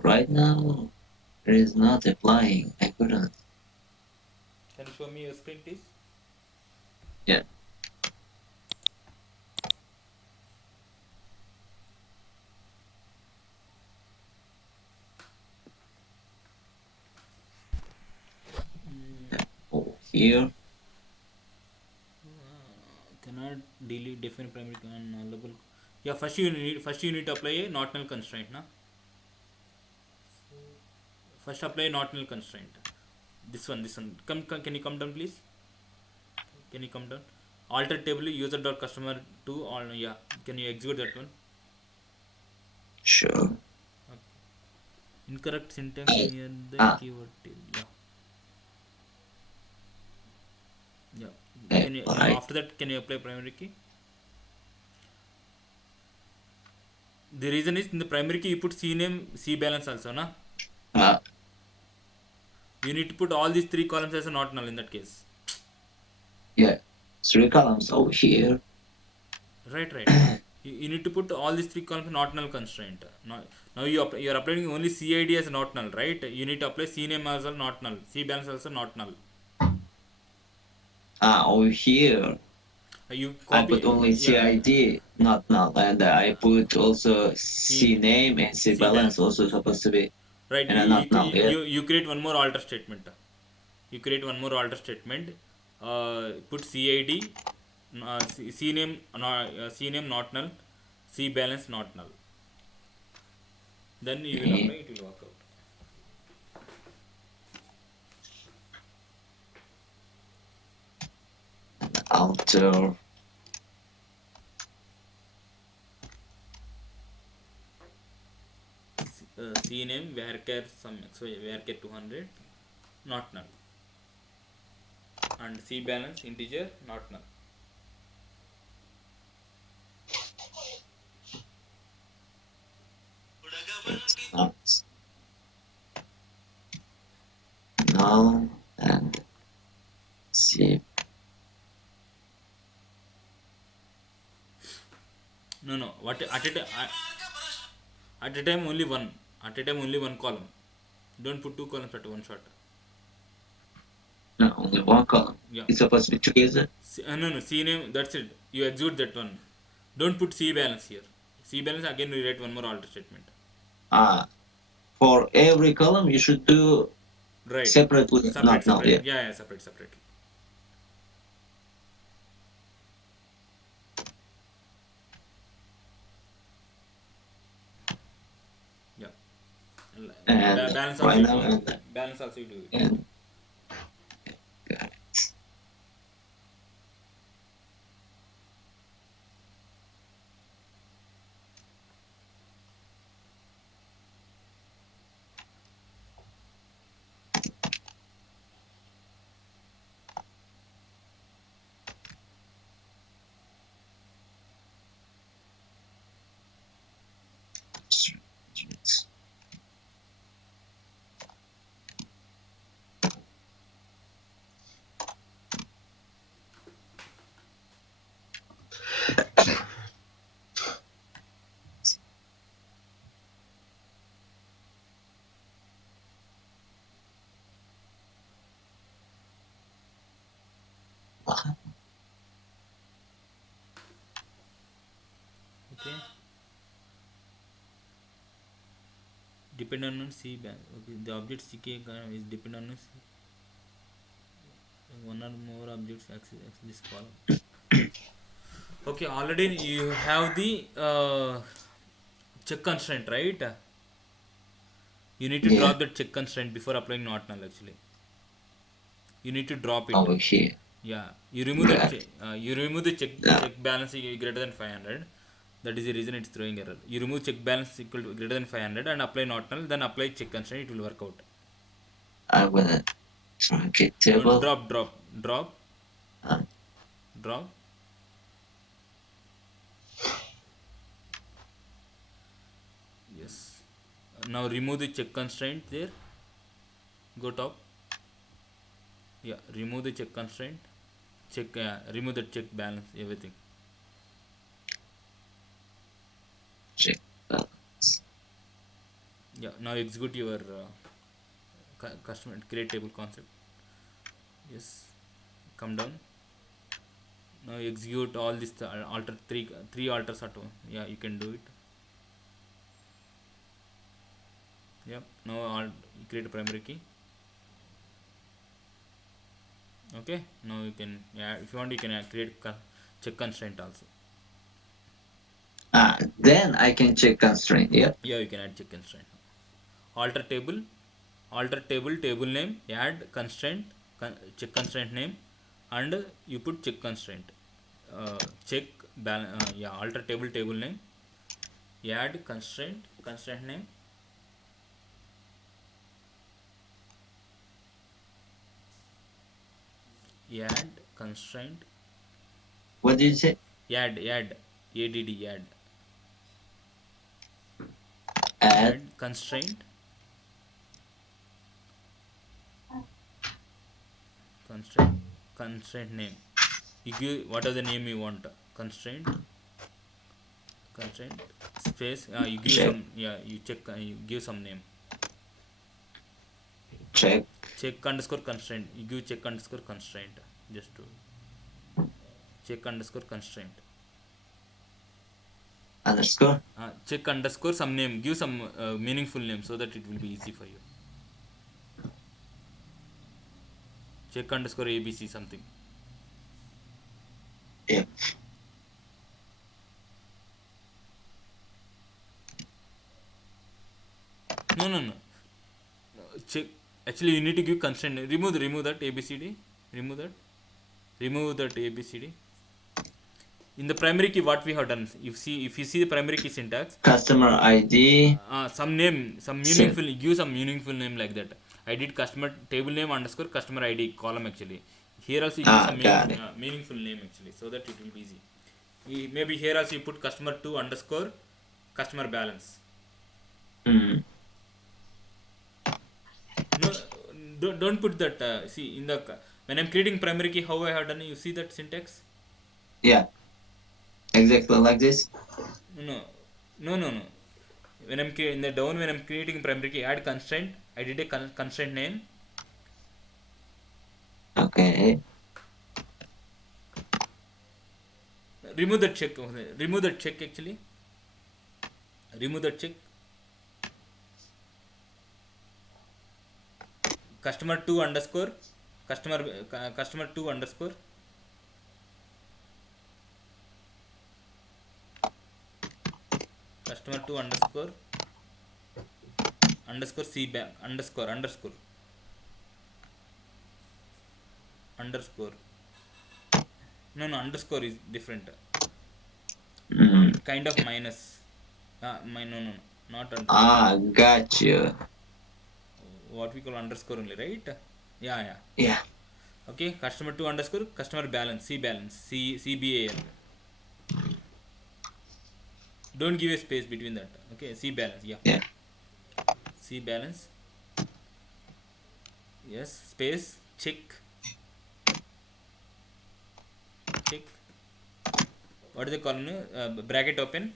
Right now. It is not applying. I couldn't. Can you show me your screen, please? Yeah. Over here. Cannot delete define primary and nullable. Yeah, first you need to apply a not null constraint, na. First apply not null constraint. This one. Come, can you come down, please? Can you come down? Alter table user dot customer to all. Yeah. Can you execute that one? Sure. Okay. Incorrect syntax I, near the ah, keyword table. Yeah. Yeah. Can you now apply. after that can you apply primary key? The reason is in the primary key you put C name, C balance also, na. Ah, You need to put all these three columns as a not null in that case. yeah. Three columns over here. Right. You need to put all these three columns not null constraint. Now you are applying only CID as a not null, right? You need to apply C name as well not null, C balance also not null. Over here. You I put copy, only yeah, CID, not null, and I put also C C name and C C balance balance. also supposed to be, Right. and not null. Yeah. You create one more alter statement. You create one more alter statement. Put CID, C name, C name not null, C balance not null. Then you will apply. Okay. It will work out. Alter. C name varchar some xy varchar 200 not null, and C balance integer not null. It's not null and C. No, what at a time only one, at a time only one column. Don't put two columns at one shot. No, only one column. Yeah. It's supposed to be together. No, C name, that's it. You execute that one. Don't put C balance here. C balance again rewrite one more alter statement. Ah, for every column you should do Right. separately, Separate, not null. separate. Yeah. Yeah, separate. Yeah. And Balance also right you now, do it. and Balance also you do it. and Okay. Dependent on C balance. Okay. The object CK is dependent on one or more objects access this column. Okay, already you have the check constraint, right? You need to yeah, drop that check constraint before applying not null. Actually, you need to drop it. over here. Yeah, you remove that. Yeah, You remove the yeah, check balance greater than 500. That is the reason it's throwing error. You remove check balance equal to greater than 500 and apply not null. Then apply check constraint. It will work out. I'm gonna truncate No, table. drop, Uh, drop. Yes. Now remove the check constraint there. Go top. Yeah, remove the check constraint. Check. Remove the check balance. Everything. check balance. Yeah. Now execute your customer create table concept. Yes, come down. Now execute all this alter three alters at one. Yeah, you can do it. Yep. Now you create a primary key. Okay. Now you can, yeah, if you want you can create check constraint also. Then I can check constraint. Yep. Yeah, you can add check constraint. Alter table, table name, add constraint, check constraint name, and you put check constraint. Check yeah, alter table name, add constraint name, add constraint, What did you say? add add add Add add constraint, constraint constraint name. You give what are the name you want. Constraint space, you give check some, yeah, you check, you give some name. check Check underscore constraint, you give check underscore constraint, just to check underscore constraint. underscore. Check underscore some name, give some meaningful name so that it will be easy for you. Check underscore abc something. Yep. No. Check, actually you need to give constraint. Remove that abcd, remove that abcd. In the primary key, what we have done, if you see the primary key syntax, Customer ID. some name, some Set. meaningful, give some meaningful name like that. I did customer table name underscore customer id column actually. Here also you give some Got it. meaningful name actually, so that it will be easy. Maybe here also you put customer 2 underscore customer balance. Mm. No, don't put that. See, in the when I'm creating primary key, how I have done, you see that syntax. Yeah, exactly like this. No, no. When in the down, when I'm creating primary key, add constraint. I did a constraint name. Okay. Remove that check. Remove that check actually. Remove that check. Customer 2 underscore customer 2 underscore customer 2 underscore c back underscore. No, underscore is different. Mm. It kind of minus. No, not underscore. Got you. What we call underscore only, right? Yeah. Yeah, Okay, customer 2 underscore customer balance, CBAL. Don't give a space between that. Okay, C balance. Yeah, yeah. C balance. Yes, space check. What is the column? Bracket open.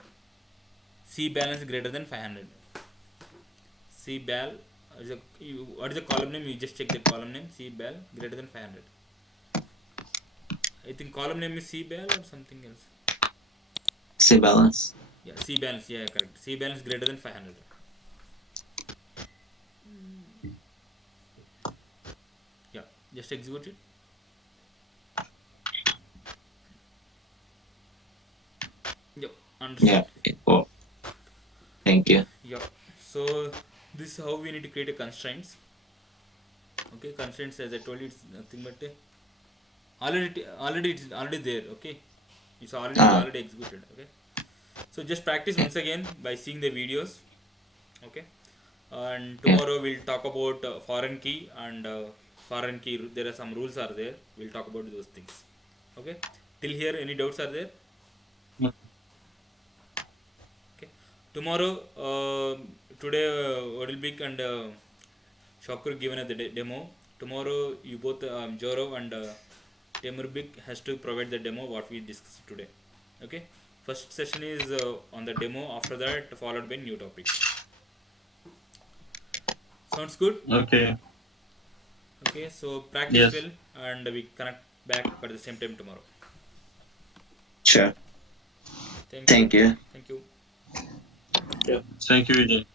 C balance greater than 500. C bal. What is the column name? You just check the column name. C bal greater than 500. I think column name is C bal or something else. Say balance. Yeah, C balance. Yeah, correct. C balance greater than 500. Yeah, just execute it. Yep, understood. Yeah. Oh, thank you. Yep. So this is how we need to create a constraints. Okay, constraints, as I told you, it's nothing but already there. Okay, it's Ah, already executed. Okay, so just practice once again by seeing the videos. Okay, and yeah. tomorrow we'll talk about foreign key and foreign key. There are some rules are there. We'll talk about those things. Okay, till here any doubts are there? Okay, tomorrow, today, Odilbik and Shakur given us the demo. Tomorrow, you both, Joro and Temurbik has to provide the demo what we discussed today. Okay, first session is on the demo. After that, followed by new topic. Sounds good. Okay. Okay, so practice Yes. well, and we connect back at the same time tomorrow. Sure. Thank you. Thank you. Thank you. Yeah. Thank you, Vijay.